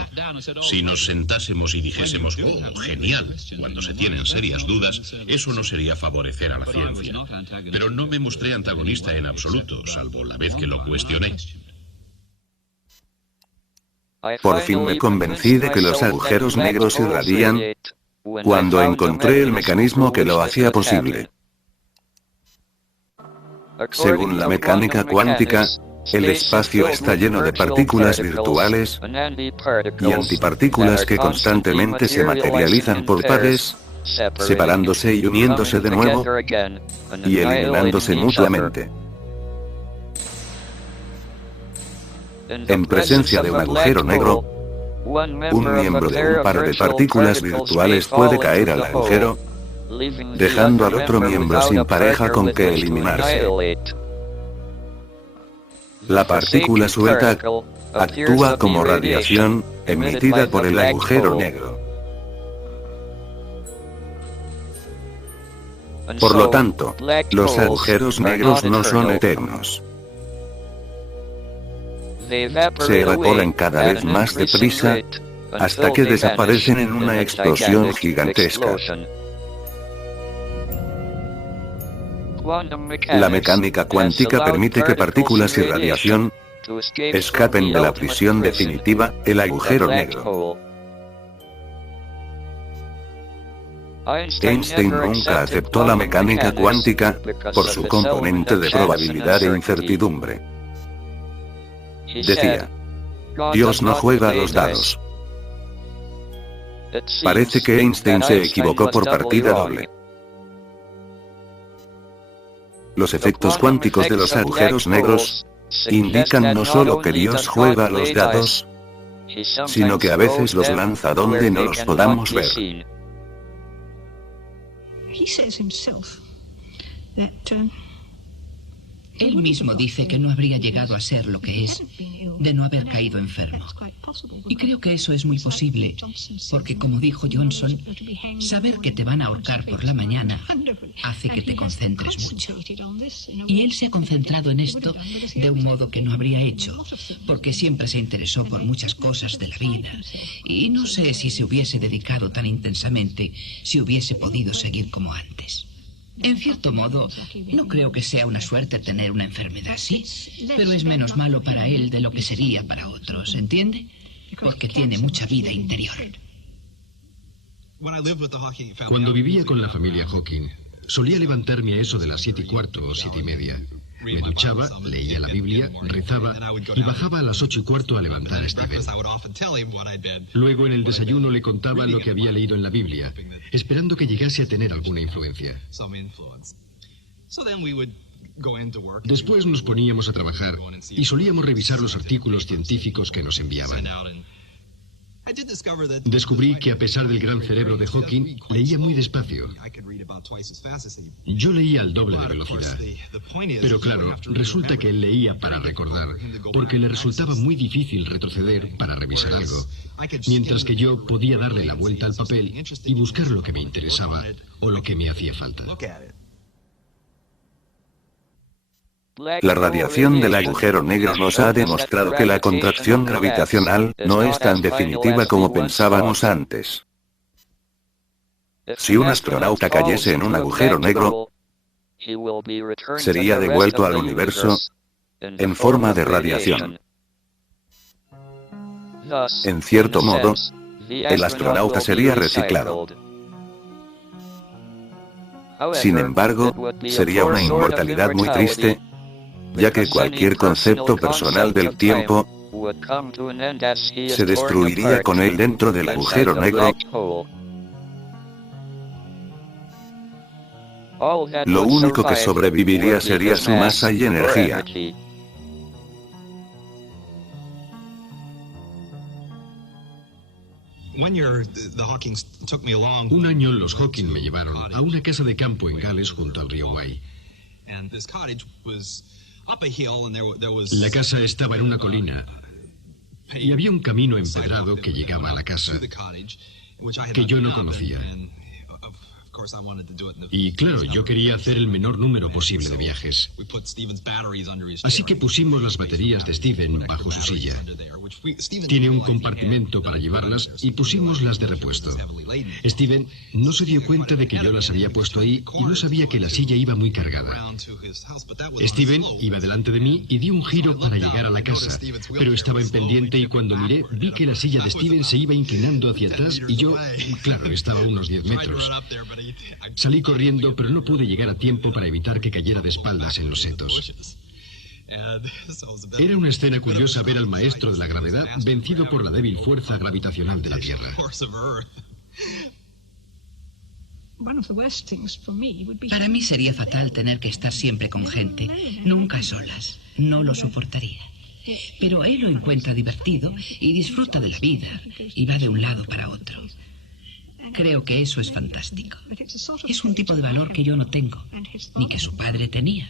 Si nos sentásemos y dijésemos, oh, genial, cuando se tienen serias dudas, eso no sería favorecer a la ciencia. Pero no me mostré antagonista en absoluto, salvo la vez que lo cuestioné. Por fin me convencí de que los agujeros negros irradian cuando encontré el mecanismo que lo hacía posible. Según la mecánica cuántica, el espacio está lleno de partículas virtuales y antipartículas que constantemente se materializan por pares, separándose y uniéndose de nuevo y eliminándose mutuamente. En presencia de un agujero negro, un miembro de un par de partículas virtuales puede caer al agujero, dejando al otro miembro sin pareja con que eliminarse. La partícula suelta actúa como radiación emitida por el agujero negro. Por lo tanto, los agujeros negros no son eternos. Se evaporan cada vez más deprisa hasta que desaparecen en una explosión gigantesca. La mecánica cuántica permite que partículas y radiación escapen de la prisión definitiva, el agujero negro. Einstein nunca aceptó la mecánica cuántica por su componente de probabilidad e incertidumbre. Decía: Dios no juega a los dados. Parece que Einstein se equivocó por partida doble. Los efectos cuánticos de los agujeros negros indican no solo que Dios juega a los dados, sino que a veces los lanza donde no los podamos ver. Él mismo dice que no habría llegado a ser lo que es de no haber caído enfermo. Y creo que eso es muy posible, porque como dijo Johnson, saber que te van a ahorcar por la mañana hace que te concentres mucho. Y él se ha concentrado en esto de un modo que no habría hecho, porque siempre se interesó por muchas cosas de la vida. Y no sé si se hubiese dedicado tan intensamente si hubiese podido seguir como antes. En cierto modo, no creo que sea una suerte tener una enfermedad así, pero es menos malo para él de lo que sería para otros, ¿entiende? Porque tiene mucha vida interior. Cuando vivía con la familia Hawking, solía levantarme a eso de las 7:15 o 7:30. Me duchaba, leía la Biblia, rezaba y bajaba a las 8:15 a levantar a Stephen. Luego en el desayuno le contaba lo que había leído en la Biblia, esperando que llegase a tener alguna influencia. Después nos poníamos a trabajar y solíamos revisar los artículos científicos que nos enviaban. Descubrí que a pesar del gran cerebro de Hawking, leía muy despacio. Yo leía al doble de velocidad. Pero claro, resulta que él leía para recordar, porque le resultaba muy difícil retroceder para revisar algo, mientras que yo podía darle la vuelta al papel y buscar lo que me interesaba o lo que me hacía falta. La radiación del agujero negro nos ha demostrado que la contracción gravitacional no es tan definitiva como pensábamos antes. Si un astronauta cayese en un agujero negro, sería devuelto al universo en forma de radiación. En cierto modo, el astronauta sería reciclado. Sin embargo, sería una inmortalidad muy triste, ya que cualquier concepto personal del tiempo se destruiría con él dentro del agujero negro. Lo único que sobreviviría sería su masa y energía. Un año los Hawking me llevaron a una casa de campo en Gales junto al río Wye. La casa estaba en una colina y había un camino empedrado que llegaba a la casa que yo no conocía. Y claro, yo quería hacer el menor número posible de viajes. Así que pusimos las baterías de Steven bajo su silla. Tiene un compartimento para llevarlas y pusimos las de repuesto. Steven no se dio cuenta de que yo las había puesto ahí y no sabía que la silla iba muy cargada. Steven iba delante de mí y dio un giro para llegar a la casa, pero estaba en pendiente y cuando miré vi que la silla de Steven se iba inclinando hacia atrás y yo, claro, estaba a unos 10 metros. Salí corriendo, pero no pude llegar a tiempo para evitar que cayera de espaldas en los setos. Era una escena curiosa ver al maestro de la gravedad vencido por la débil fuerza gravitacional de la Tierra. Para mí sería fatal tener que estar siempre con gente, nunca a solas. No lo soportaría. Pero él lo encuentra divertido y disfruta de la vida y va de un lado para otro. Creo que eso es fantástico. Es un tipo de valor que yo no tengo, ni que su padre tenía.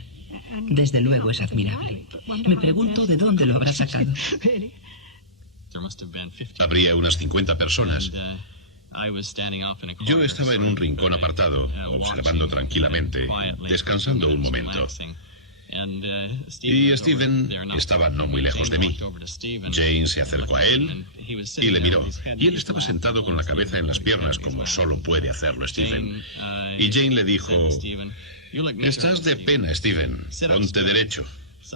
Desde luego es admirable. Me pregunto de dónde lo habrá sacado. Habría unas 50 personas. Yo estaba en un rincón apartado, observando tranquilamente, descansando un momento. Y Steven estaba no muy lejos de mí. Jane se acercó a él y le miró. Y él estaba sentado con la cabeza en las piernas, como solo puede hacerlo Steven. Y Jane le dijo: «Estás de pena, Steven. Ponte derecho».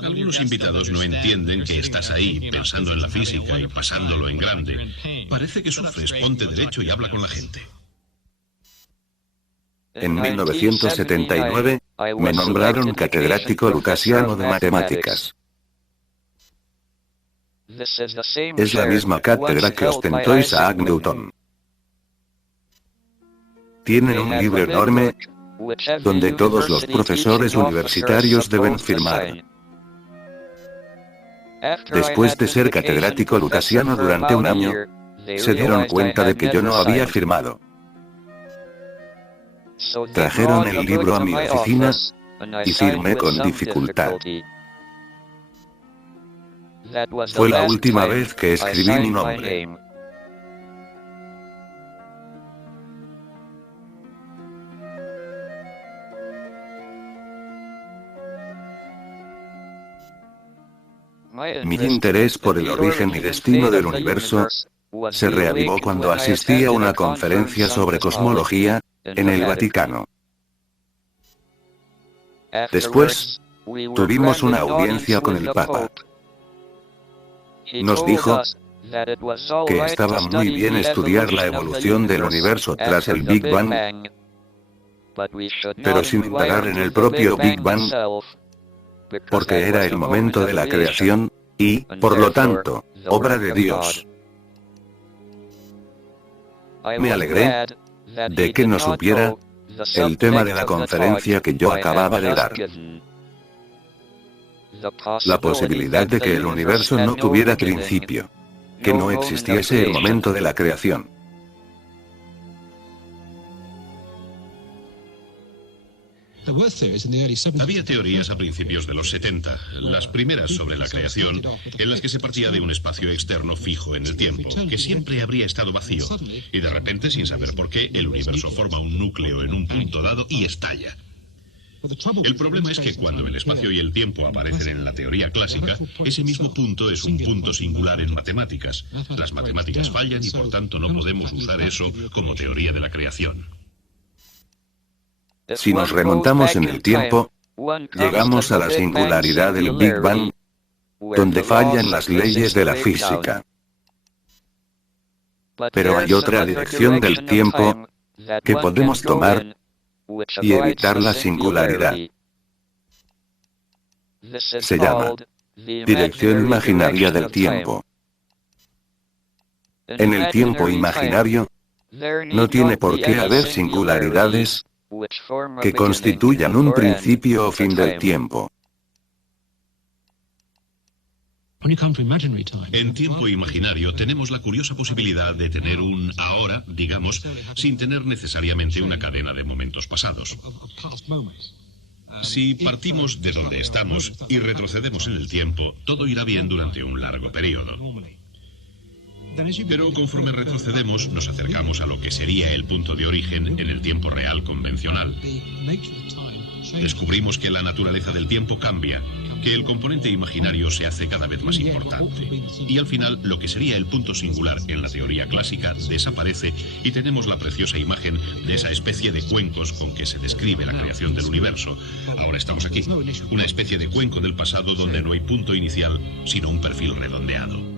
Algunos invitados no entienden que estás ahí, pensando en la física y pasándolo en grande. Parece que sufres. Ponte derecho y habla con la gente. En 1979, me nombraron catedrático lucasiano de matemáticas. Es la misma cátedra que ostentó Isaac Newton. Tienen un libro enorme, donde todos los profesores universitarios deben firmar. Después de ser catedrático lucasiano durante un año, se dieron cuenta de que yo no había firmado. Trajeron el libro a mi oficina y firmé con dificultad. Fue la última vez que escribí mi nombre. Mi interés por el origen y destino del universo se reavivó cuando asistí a una conferencia sobre cosmología en el Vaticano. Después, tuvimos una audiencia con el Papa. Nos dijo que estaba muy bien estudiar la evolución del universo tras el Big Bang, pero sin indagar en el propio Big Bang, porque era el momento de la creación, y, por lo tanto, obra de Dios. Me alegré de que no supiera el tema de la conferencia que yo acababa de dar. La posibilidad de que el universo no tuviera principio, que no existiese el momento de la creación. Había teorías a principios de los 70, las primeras sobre la creación, en las que se partía de un espacio externo fijo en el tiempo, que siempre habría estado vacío, y de repente, sin saber por qué, el universo forma un núcleo en un punto dado y estalla. El problema es que cuando el espacio y el tiempo aparecen en la teoría clásica, ese mismo punto es un punto singular en matemáticas. Las matemáticas fallan y por tanto no podemos usar eso como teoría de la creación. Si nos remontamos en el tiempo, llegamos a la singularidad del Big Bang, donde fallan las leyes de la física. Pero hay otra dirección del tiempo que podemos tomar y evitar la singularidad. Se llama dirección imaginaria del tiempo. En el tiempo imaginario, no tiene por qué haber singularidades que constituyan un principio o fin del tiempo. En tiempo imaginario tenemos la curiosa posibilidad de tener un ahora, digamos, sin tener necesariamente una cadena de momentos pasados. Si partimos de donde estamos y retrocedemos en el tiempo, todo irá bien durante un largo periodo. Pero conforme retrocedemos, nos acercamos a lo que sería el punto de origen en el tiempo real convencional. Descubrimos que la naturaleza del tiempo cambia, que el componente imaginario se hace cada vez más importante. Y al final, lo que sería el punto singular en la teoría clásica desaparece y tenemos la preciosa imagen de esa especie de cuencos con que se describe la creación del universo. Ahora estamos aquí, una especie de cuenco del pasado donde no hay punto inicial, sino un perfil redondeado.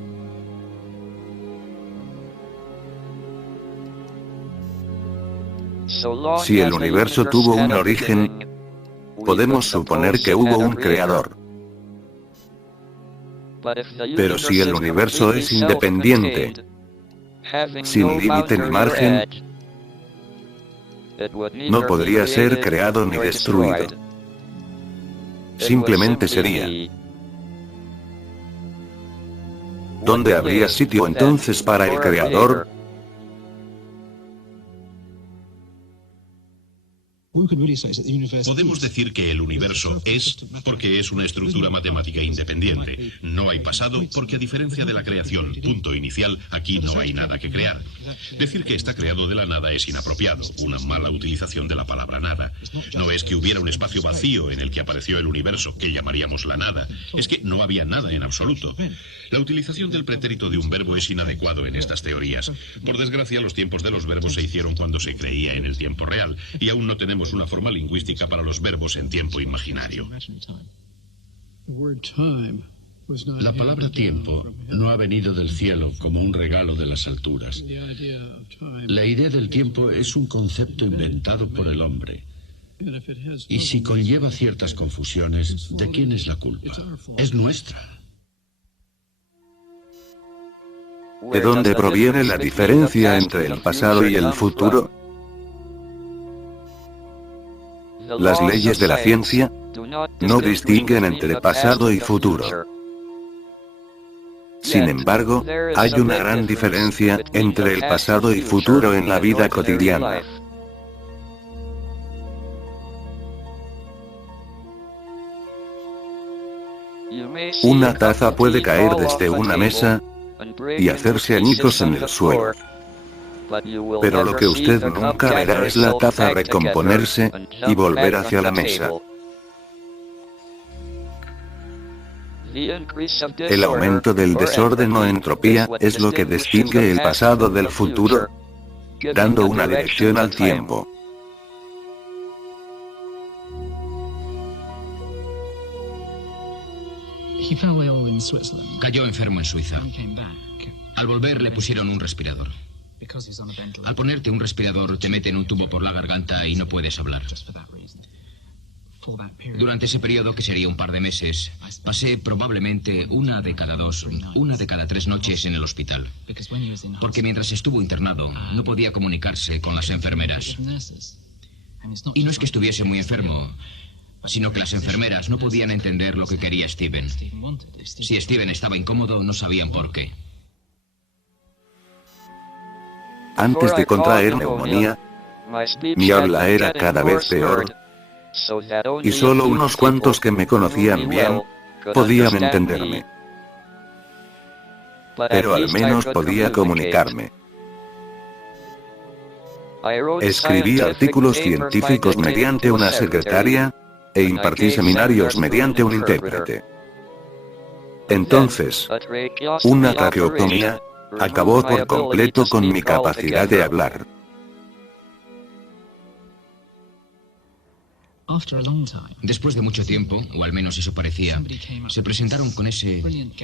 Si el universo tuvo un origen, podemos suponer que hubo un creador. Pero si el universo es independiente, sin límite ni margen, no podría ser creado ni destruido. Simplemente sería. ¿Dónde habría sitio entonces para el creador? Podemos decir que el universo es porque es una estructura matemática independiente. No hay pasado porque, a diferencia de la creación, punto inicial, aquí no hay nada que crear. Decir que está creado de la nada es inapropiado, una mala utilización de la palabra nada. No es que hubiera un espacio vacío en el que apareció el universo, que llamaríamos la nada. Es que no había nada en absoluto. La utilización del pretérito de un verbo es inadecuado en estas teorías. Por desgracia, los tiempos de los verbos se hicieron cuando se creía en el tiempo real, y aún no tenemos una forma lingüística para los verbos en tiempo imaginario. La palabra tiempo no ha venido del cielo como un regalo de las alturas. La idea del tiempo es un concepto inventado por el hombre. Y si conlleva ciertas confusiones, ¿de quién es la culpa? Es nuestra. ¿De dónde proviene la diferencia entre el pasado y el futuro? Las leyes de la ciencia no distinguen entre pasado y futuro. Sin embargo, hay una gran diferencia entre el pasado y futuro en la vida cotidiana. Una taza puede caer desde una mesa y hacerse añicos en el suelo. Pero lo que usted nunca verá es la taza recomponerse y volver hacia la mesa. El aumento del desorden o entropía es lo que distingue el pasado del futuro, dando una dirección al tiempo. Cayó enfermo en Suiza. Al volver le pusieron un respirador. Al ponerte un respirador te meten un tubo por la garganta y no puedes hablar. Durante ese periodo, que sería un par de meses, pasé probablemente una de cada 3 noches en el hospital. Porque mientras estuvo internado, no podía comunicarse con las enfermeras. Y no es que estuviese muy enfermo, sino que las enfermeras no podían entender lo que quería Steven. Si Steven estaba incómodo, no sabían por qué. Antes de contraer neumonía, mi habla era cada vez peor, y solo unos cuantos que me conocían bien podían entenderme. Pero al menos podía comunicarme. Escribí artículos científicos mediante una secretaria e impartí seminarios mediante un intérprete. Entonces, una traqueotomía acabó por completo con mi capacidad de hablar. Después de mucho tiempo, o al menos eso parecía, se presentaron con ese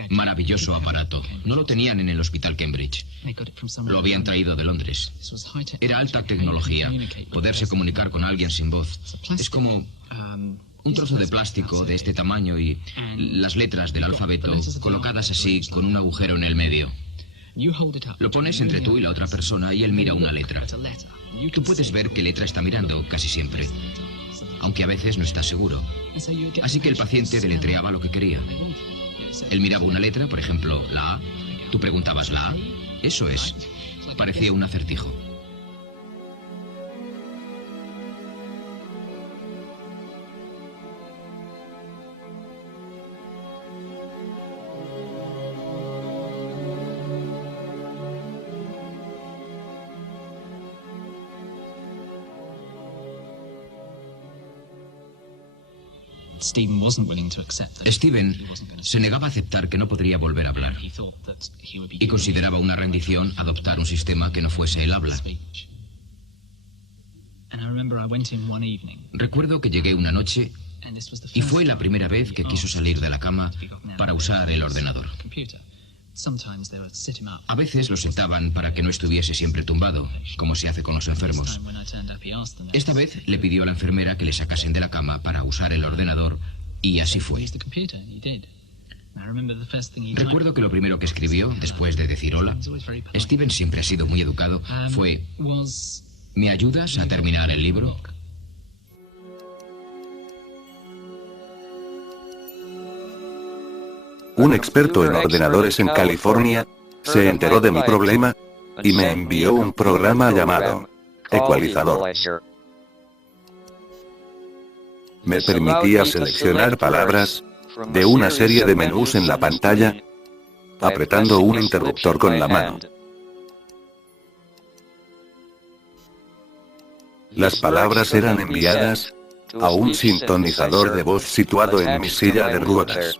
maravilloso aparato. No lo tenían en el Hospital Cambridge. Lo habían traído de Londres. Era alta tecnología. Poderse comunicar con alguien sin voz. Es como un trozo de plástico de este tamaño y las letras del alfabeto colocadas así con un agujero en el medio. Lo pones entre tú y la otra persona y él mira una letra. Tú puedes ver qué letra está mirando casi siempre, aunque a veces no estás seguro. Así que el paciente deletreaba lo que quería. Él miraba una letra, por ejemplo, la A. Tú preguntabas la A. Eso es. Parecía un acertijo. Steven se negaba a aceptar que no podría volver a hablar y consideraba una rendición adoptar un sistema que no fuese el habla. Recuerdo que llegué una noche y fue la primera vez que quiso salir de la cama para usar el ordenador. A veces lo sentaban para que no estuviese siempre tumbado, como se hace con los enfermos. Esta vez le pidió a la enfermera que le sacasen de la cama para usar el ordenador, y así fue. Recuerdo que lo primero que escribió, después de decir hola, Steven siempre ha sido muy educado, fue: ¿me ayudas a terminar el libro? Un experto en ordenadores en California se enteró de mi problema y me envió un programa llamado Ecualizador. Me permitía seleccionar palabras de una serie de menús en la pantalla, apretando un interruptor con la mano. Las palabras eran enviadas a un sintonizador de voz situado en mi silla de ruedas.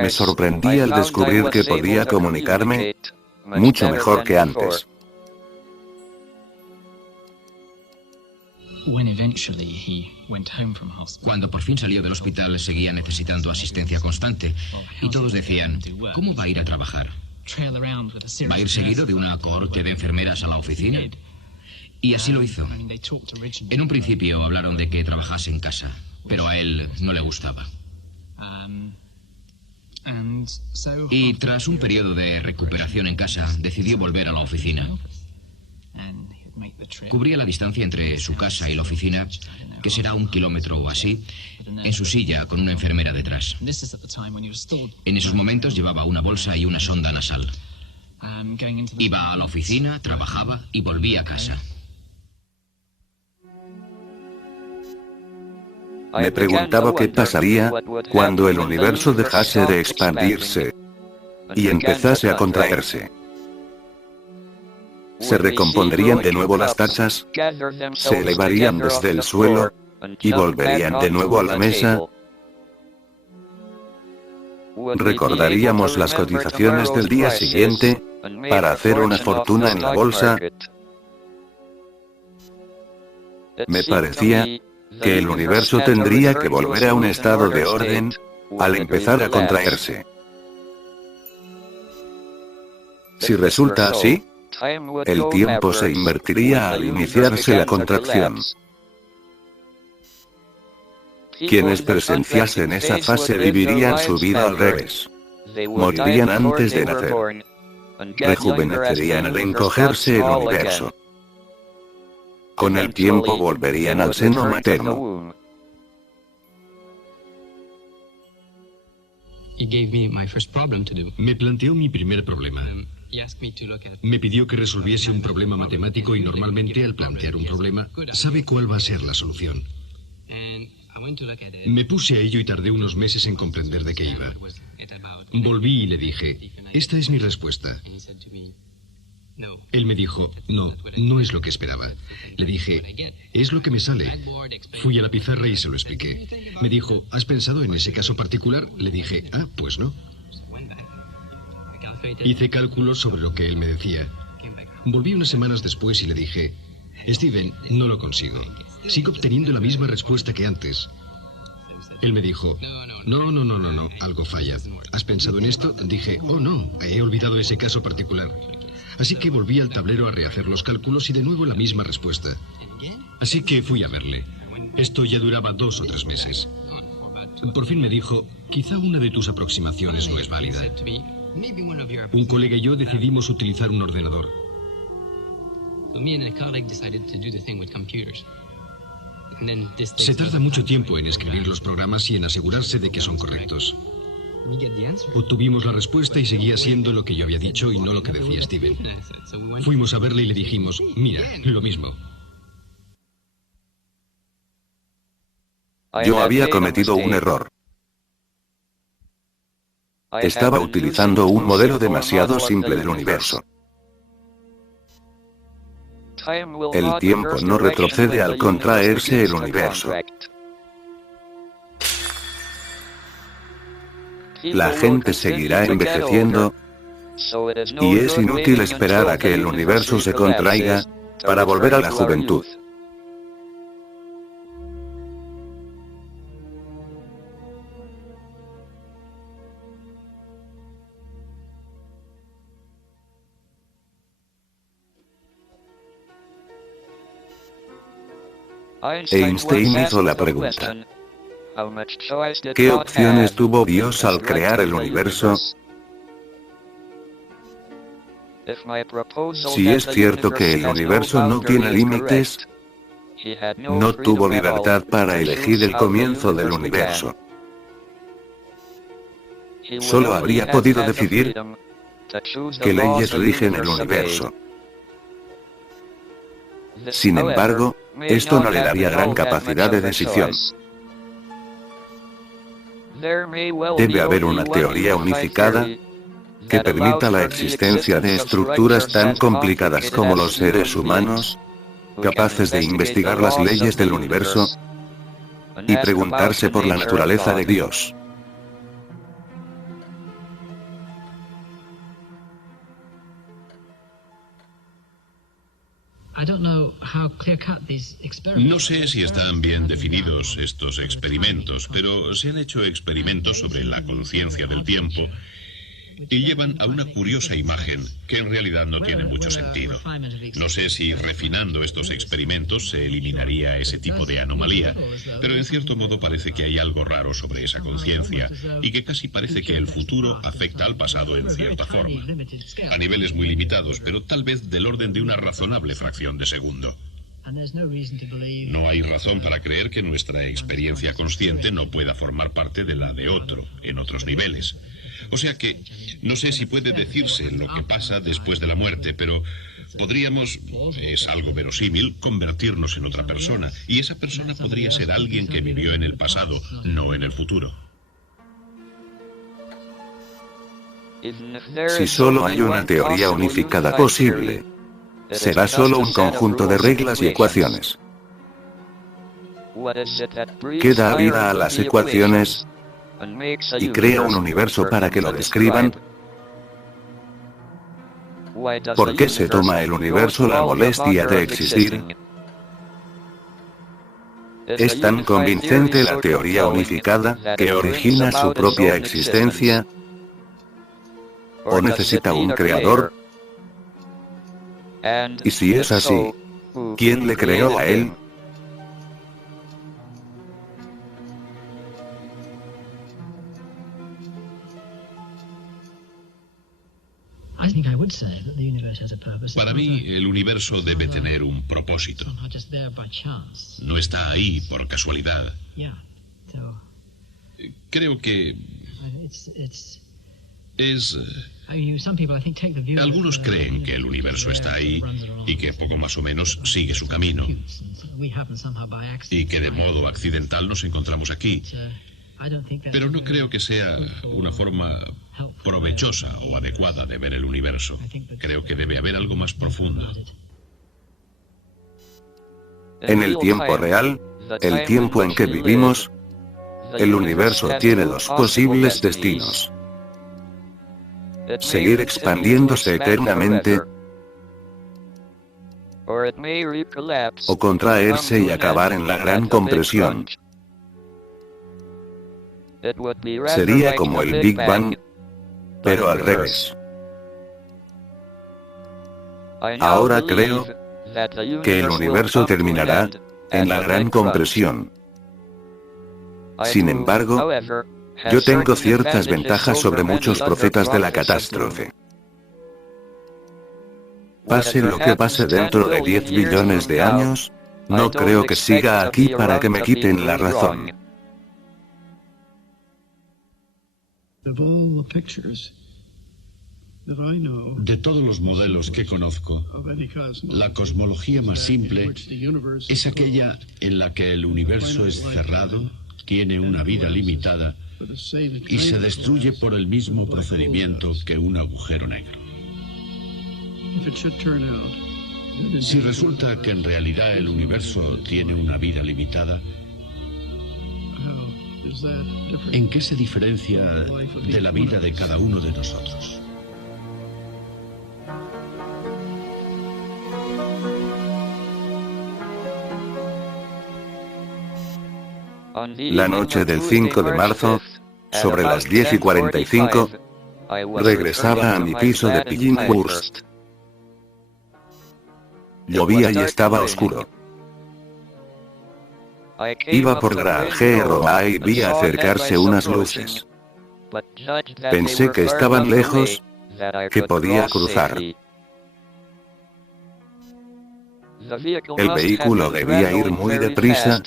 Me sorprendí al descubrir que podía comunicarme mucho mejor que antes. Cuando por fin salió del hospital, seguía necesitando asistencia constante. Y todos decían: ¿cómo va a ir a trabajar? ¿Va a ir seguido de una cohorte de enfermeras a la oficina? Y así lo hizo. En un principio hablaron de que trabajase en casa, pero a él no le gustaba. Y tras un periodo de recuperación en casa, decidió volver a la oficina. Cubría la distancia entre su casa y la oficina, que será 1 kilómetro o así, en su silla con una enfermera detrás. En esos momentos llevaba una bolsa y una sonda nasal. Iba a la oficina, trabajaba y volvía a casa. Me preguntaba qué pasaría cuando el universo dejase de expandirse y empezase a contraerse. ¿Se recompondrían de nuevo las tachas? ¿Se elevarían desde el suelo y volverían de nuevo a la mesa? ¿Recordaríamos las cotizaciones del día siguiente para hacer una fortuna en la bolsa? Me parecía que el universo tendría que volver a un estado de orden al empezar a contraerse. Si resulta así, el tiempo se invertiría al iniciarse la contracción. Quienes presenciasen esa fase vivirían su vida al revés. Morirían antes de nacer. Rejuvenecerían al encogerse el universo. Con el tiempo volverían al seno materno. Me planteó mi primer problema. Me pidió que resolviese un problema matemático y normalmente al plantear un problema, sabe cuál va a ser la solución. Me puse a ello y tardé unos meses en comprender de qué iba. Volví y le dije: esta es mi respuesta. Él me dijo: no es lo que esperaba. Le dije: es lo que me sale. Fui a la pizarra y se lo expliqué. Me dijo: ¿has pensado en ese caso particular? Le dije: pues no. Hice cálculos sobre lo que él me decía. Volví unas semanas después y le dije: Steven, no lo consigo. Sigo obteniendo la misma respuesta que antes. Él me dijo: no, algo falla. ¿Has pensado en esto? Dije: oh no, he olvidado ese caso particular. Así que volví al tablero a rehacer los cálculos y de nuevo la misma respuesta. Así que fui a verle. Esto ya duraba 2 o 3 meses. Por fin me dijo: quizá una de tus aproximaciones no es válida. Un colega y yo decidimos utilizar un ordenador. Se tarda mucho tiempo en escribir los programas y en asegurarse de que son correctos. Obtuvimos la respuesta y seguía siendo lo que yo había dicho y no lo que decía Steven. Fuimos a verle y le dijimos, mira, lo mismo. Yo había cometido un error. Estaba utilizando un modelo demasiado simple del universo. El tiempo no retrocede al contraerse el universo. La gente seguirá envejeciendo y es inútil esperar a que el universo se contraiga para volver a la juventud. Einstein hizo la pregunta: ¿qué opciones tuvo Dios al crear el universo? Si es cierto que el universo no tiene límites, no tuvo libertad para elegir el comienzo del universo. Solo habría podido decidir qué leyes rigen el universo. Sin embargo, esto no le daría gran capacidad de decisión. Debe haber una teoría unificada que permita la existencia de estructuras tan complicadas como los seres humanos, capaces de investigar las leyes del universo y preguntarse por la naturaleza de Dios. No sé si están bien definidos estos experimentos, pero se han hecho experimentos sobre la conciencia del tiempo y llevan a una curiosa imagen que en realidad no tiene mucho sentido. No sé si refinando estos experimentos se eliminaría ese tipo de anomalía, pero en cierto modo parece que hay algo raro sobre esa conciencia y que casi parece que el futuro afecta al pasado en cierta forma. A niveles muy limitados, pero tal vez del orden de una razonable fracción de segundo. No hay razón para creer que nuestra experiencia consciente no pueda formar parte de la de otro, en otros niveles. O sea que, no sé si puede decirse lo que pasa después de la muerte, pero podríamos, es algo verosímil, convertirnos en otra persona. Y esa persona podría ser alguien que vivió en el pasado, no en el futuro. Si solo hay una teoría unificada posible, será solo un conjunto de reglas y ecuaciones. ¿Qué da vida a las ecuaciones y crea un universo para que lo describan? ¿Por qué se toma el universo la molestia de existir? ¿Es tan convincente la teoría unificada que origina su propia existencia? ¿O necesita un creador? Y si es así, ¿quién le creó a él? Para mí, el universo debe tener un propósito. No está ahí por casualidad. Creo que es... Algunos creen que el universo está ahí y que poco más o menos sigue su camino, y que de modo accidental nos encontramos aquí. Pero no creo que sea una forma provechosa o adecuada de ver el universo. Creo que debe haber algo más profundo. En el tiempo real, el tiempo en que vivimos, el universo tiene dos posibles destinos: seguir expandiéndose eternamente o contraerse y acabar en la gran compresión. Sería como el Big Bang, pero al revés. Ahora creo que el universo terminará en la gran compresión. Sin embargo, yo tengo ciertas ventajas sobre muchos profetas de la catástrofe. Pase lo que pase dentro de 10 billones de años, No creo que siga aquí para que me quiten la razón. De todos los modelos que conozco, la cosmología más simple es aquella en la que el universo es cerrado, tiene una vida limitada y se destruye por el mismo procedimiento que un agujero negro. Si resulta que en realidad el universo tiene una vida limitada, ¿en qué se diferencia de la vida de cada uno de nosotros? La noche del 5 de marzo, sobre las 10:45, regresaba a mi piso de Billinghurst. Llovía y estaba oscuro. Iba por Grange Romae y vi acercarse unas luces. Pensé que estaban lejos, que podía cruzar. El vehículo debía ir muy deprisa,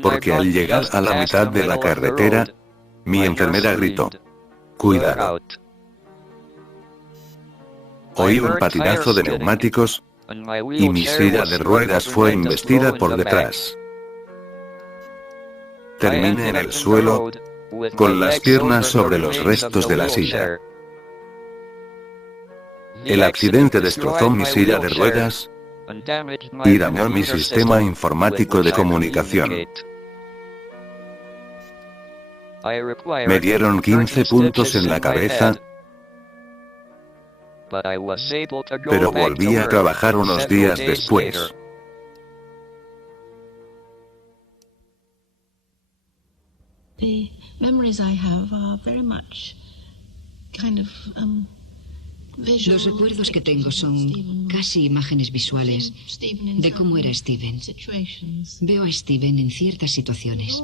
porque al llegar a la mitad de la carretera, mi enfermera gritó: «Cuidado». Oí un patinazo de neumáticos, y mi silla de ruedas fue embestida por detrás. Terminé en el suelo, con las piernas sobre los restos de la silla. El accidente destrozó mi silla de ruedas y dañó mi sistema informático de comunicación. Me dieron 15 puntos en la cabeza, pero volví a trabajar unos días después. Los recuerdos que tengo son casi imágenes visuales de cómo era Steven. Veo a Steven en ciertas situaciones.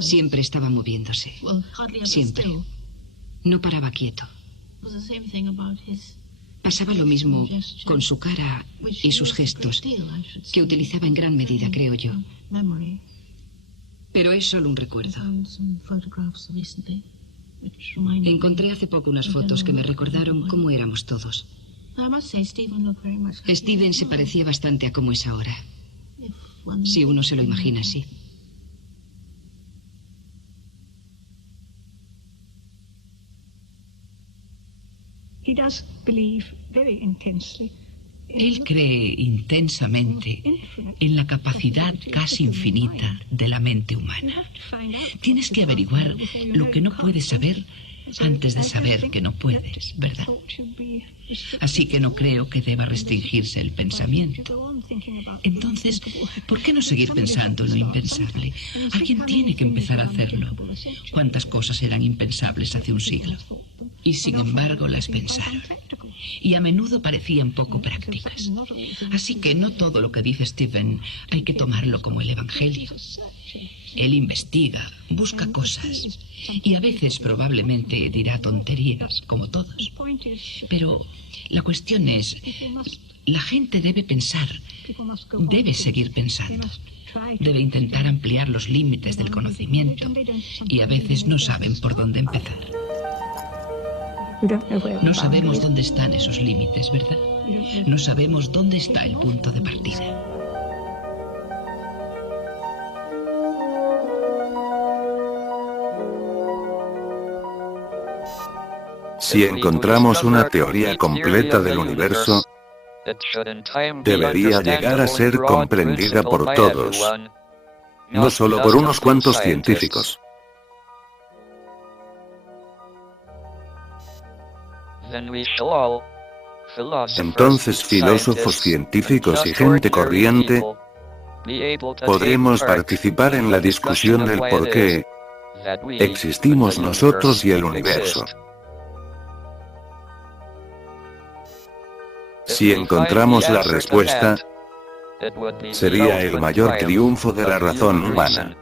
Siempre estaba moviéndose. Siempre. No paraba quieto. Pasaba lo mismo con su cara y sus gestos, que utilizaba en gran medida, creo yo. Pero es solo un recuerdo. Encontré hace poco unas fotos que me recordaron cómo éramos todos. Steven se parecía bastante a cómo es ahora, si uno se lo imagina así. Él cree intensamente en la capacidad casi infinita de la mente humana. Tienes que averiguar lo que no puedes saber antes de saber que no puedes, ¿verdad? Así que no creo que deba restringirse el pensamiento. Entonces, ¿por qué no seguir pensando en lo impensable? Alguien tiene que empezar a hacerlo. ¿Cuántas cosas eran impensables hace un siglo? Y sin embargo las pensaron. Y a menudo parecían poco prácticas. Así que no todo lo que dice Steven hay que tomarlo como el Evangelio. Él investiga, busca cosas, y a veces probablemente dirá tonterías, como todos. Pero la cuestión es, la gente debe pensar, debe seguir pensando, debe intentar ampliar los límites del conocimiento, y a veces no saben por dónde empezar. No sabemos dónde están esos límites, ¿verdad? No sabemos dónde está el punto de partida. Si encontramos una teoría completa del universo, debería llegar a ser comprendida por todos, no solo por unos cuantos científicos. Entonces filósofos, científicos y gente corriente podremos participar en la discusión del por qué existimos nosotros y el universo. Si encontramos la respuesta, sería el mayor triunfo de la razón humana.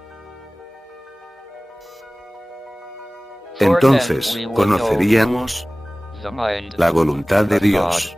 Entonces, conoceríamos la voluntad de Dios.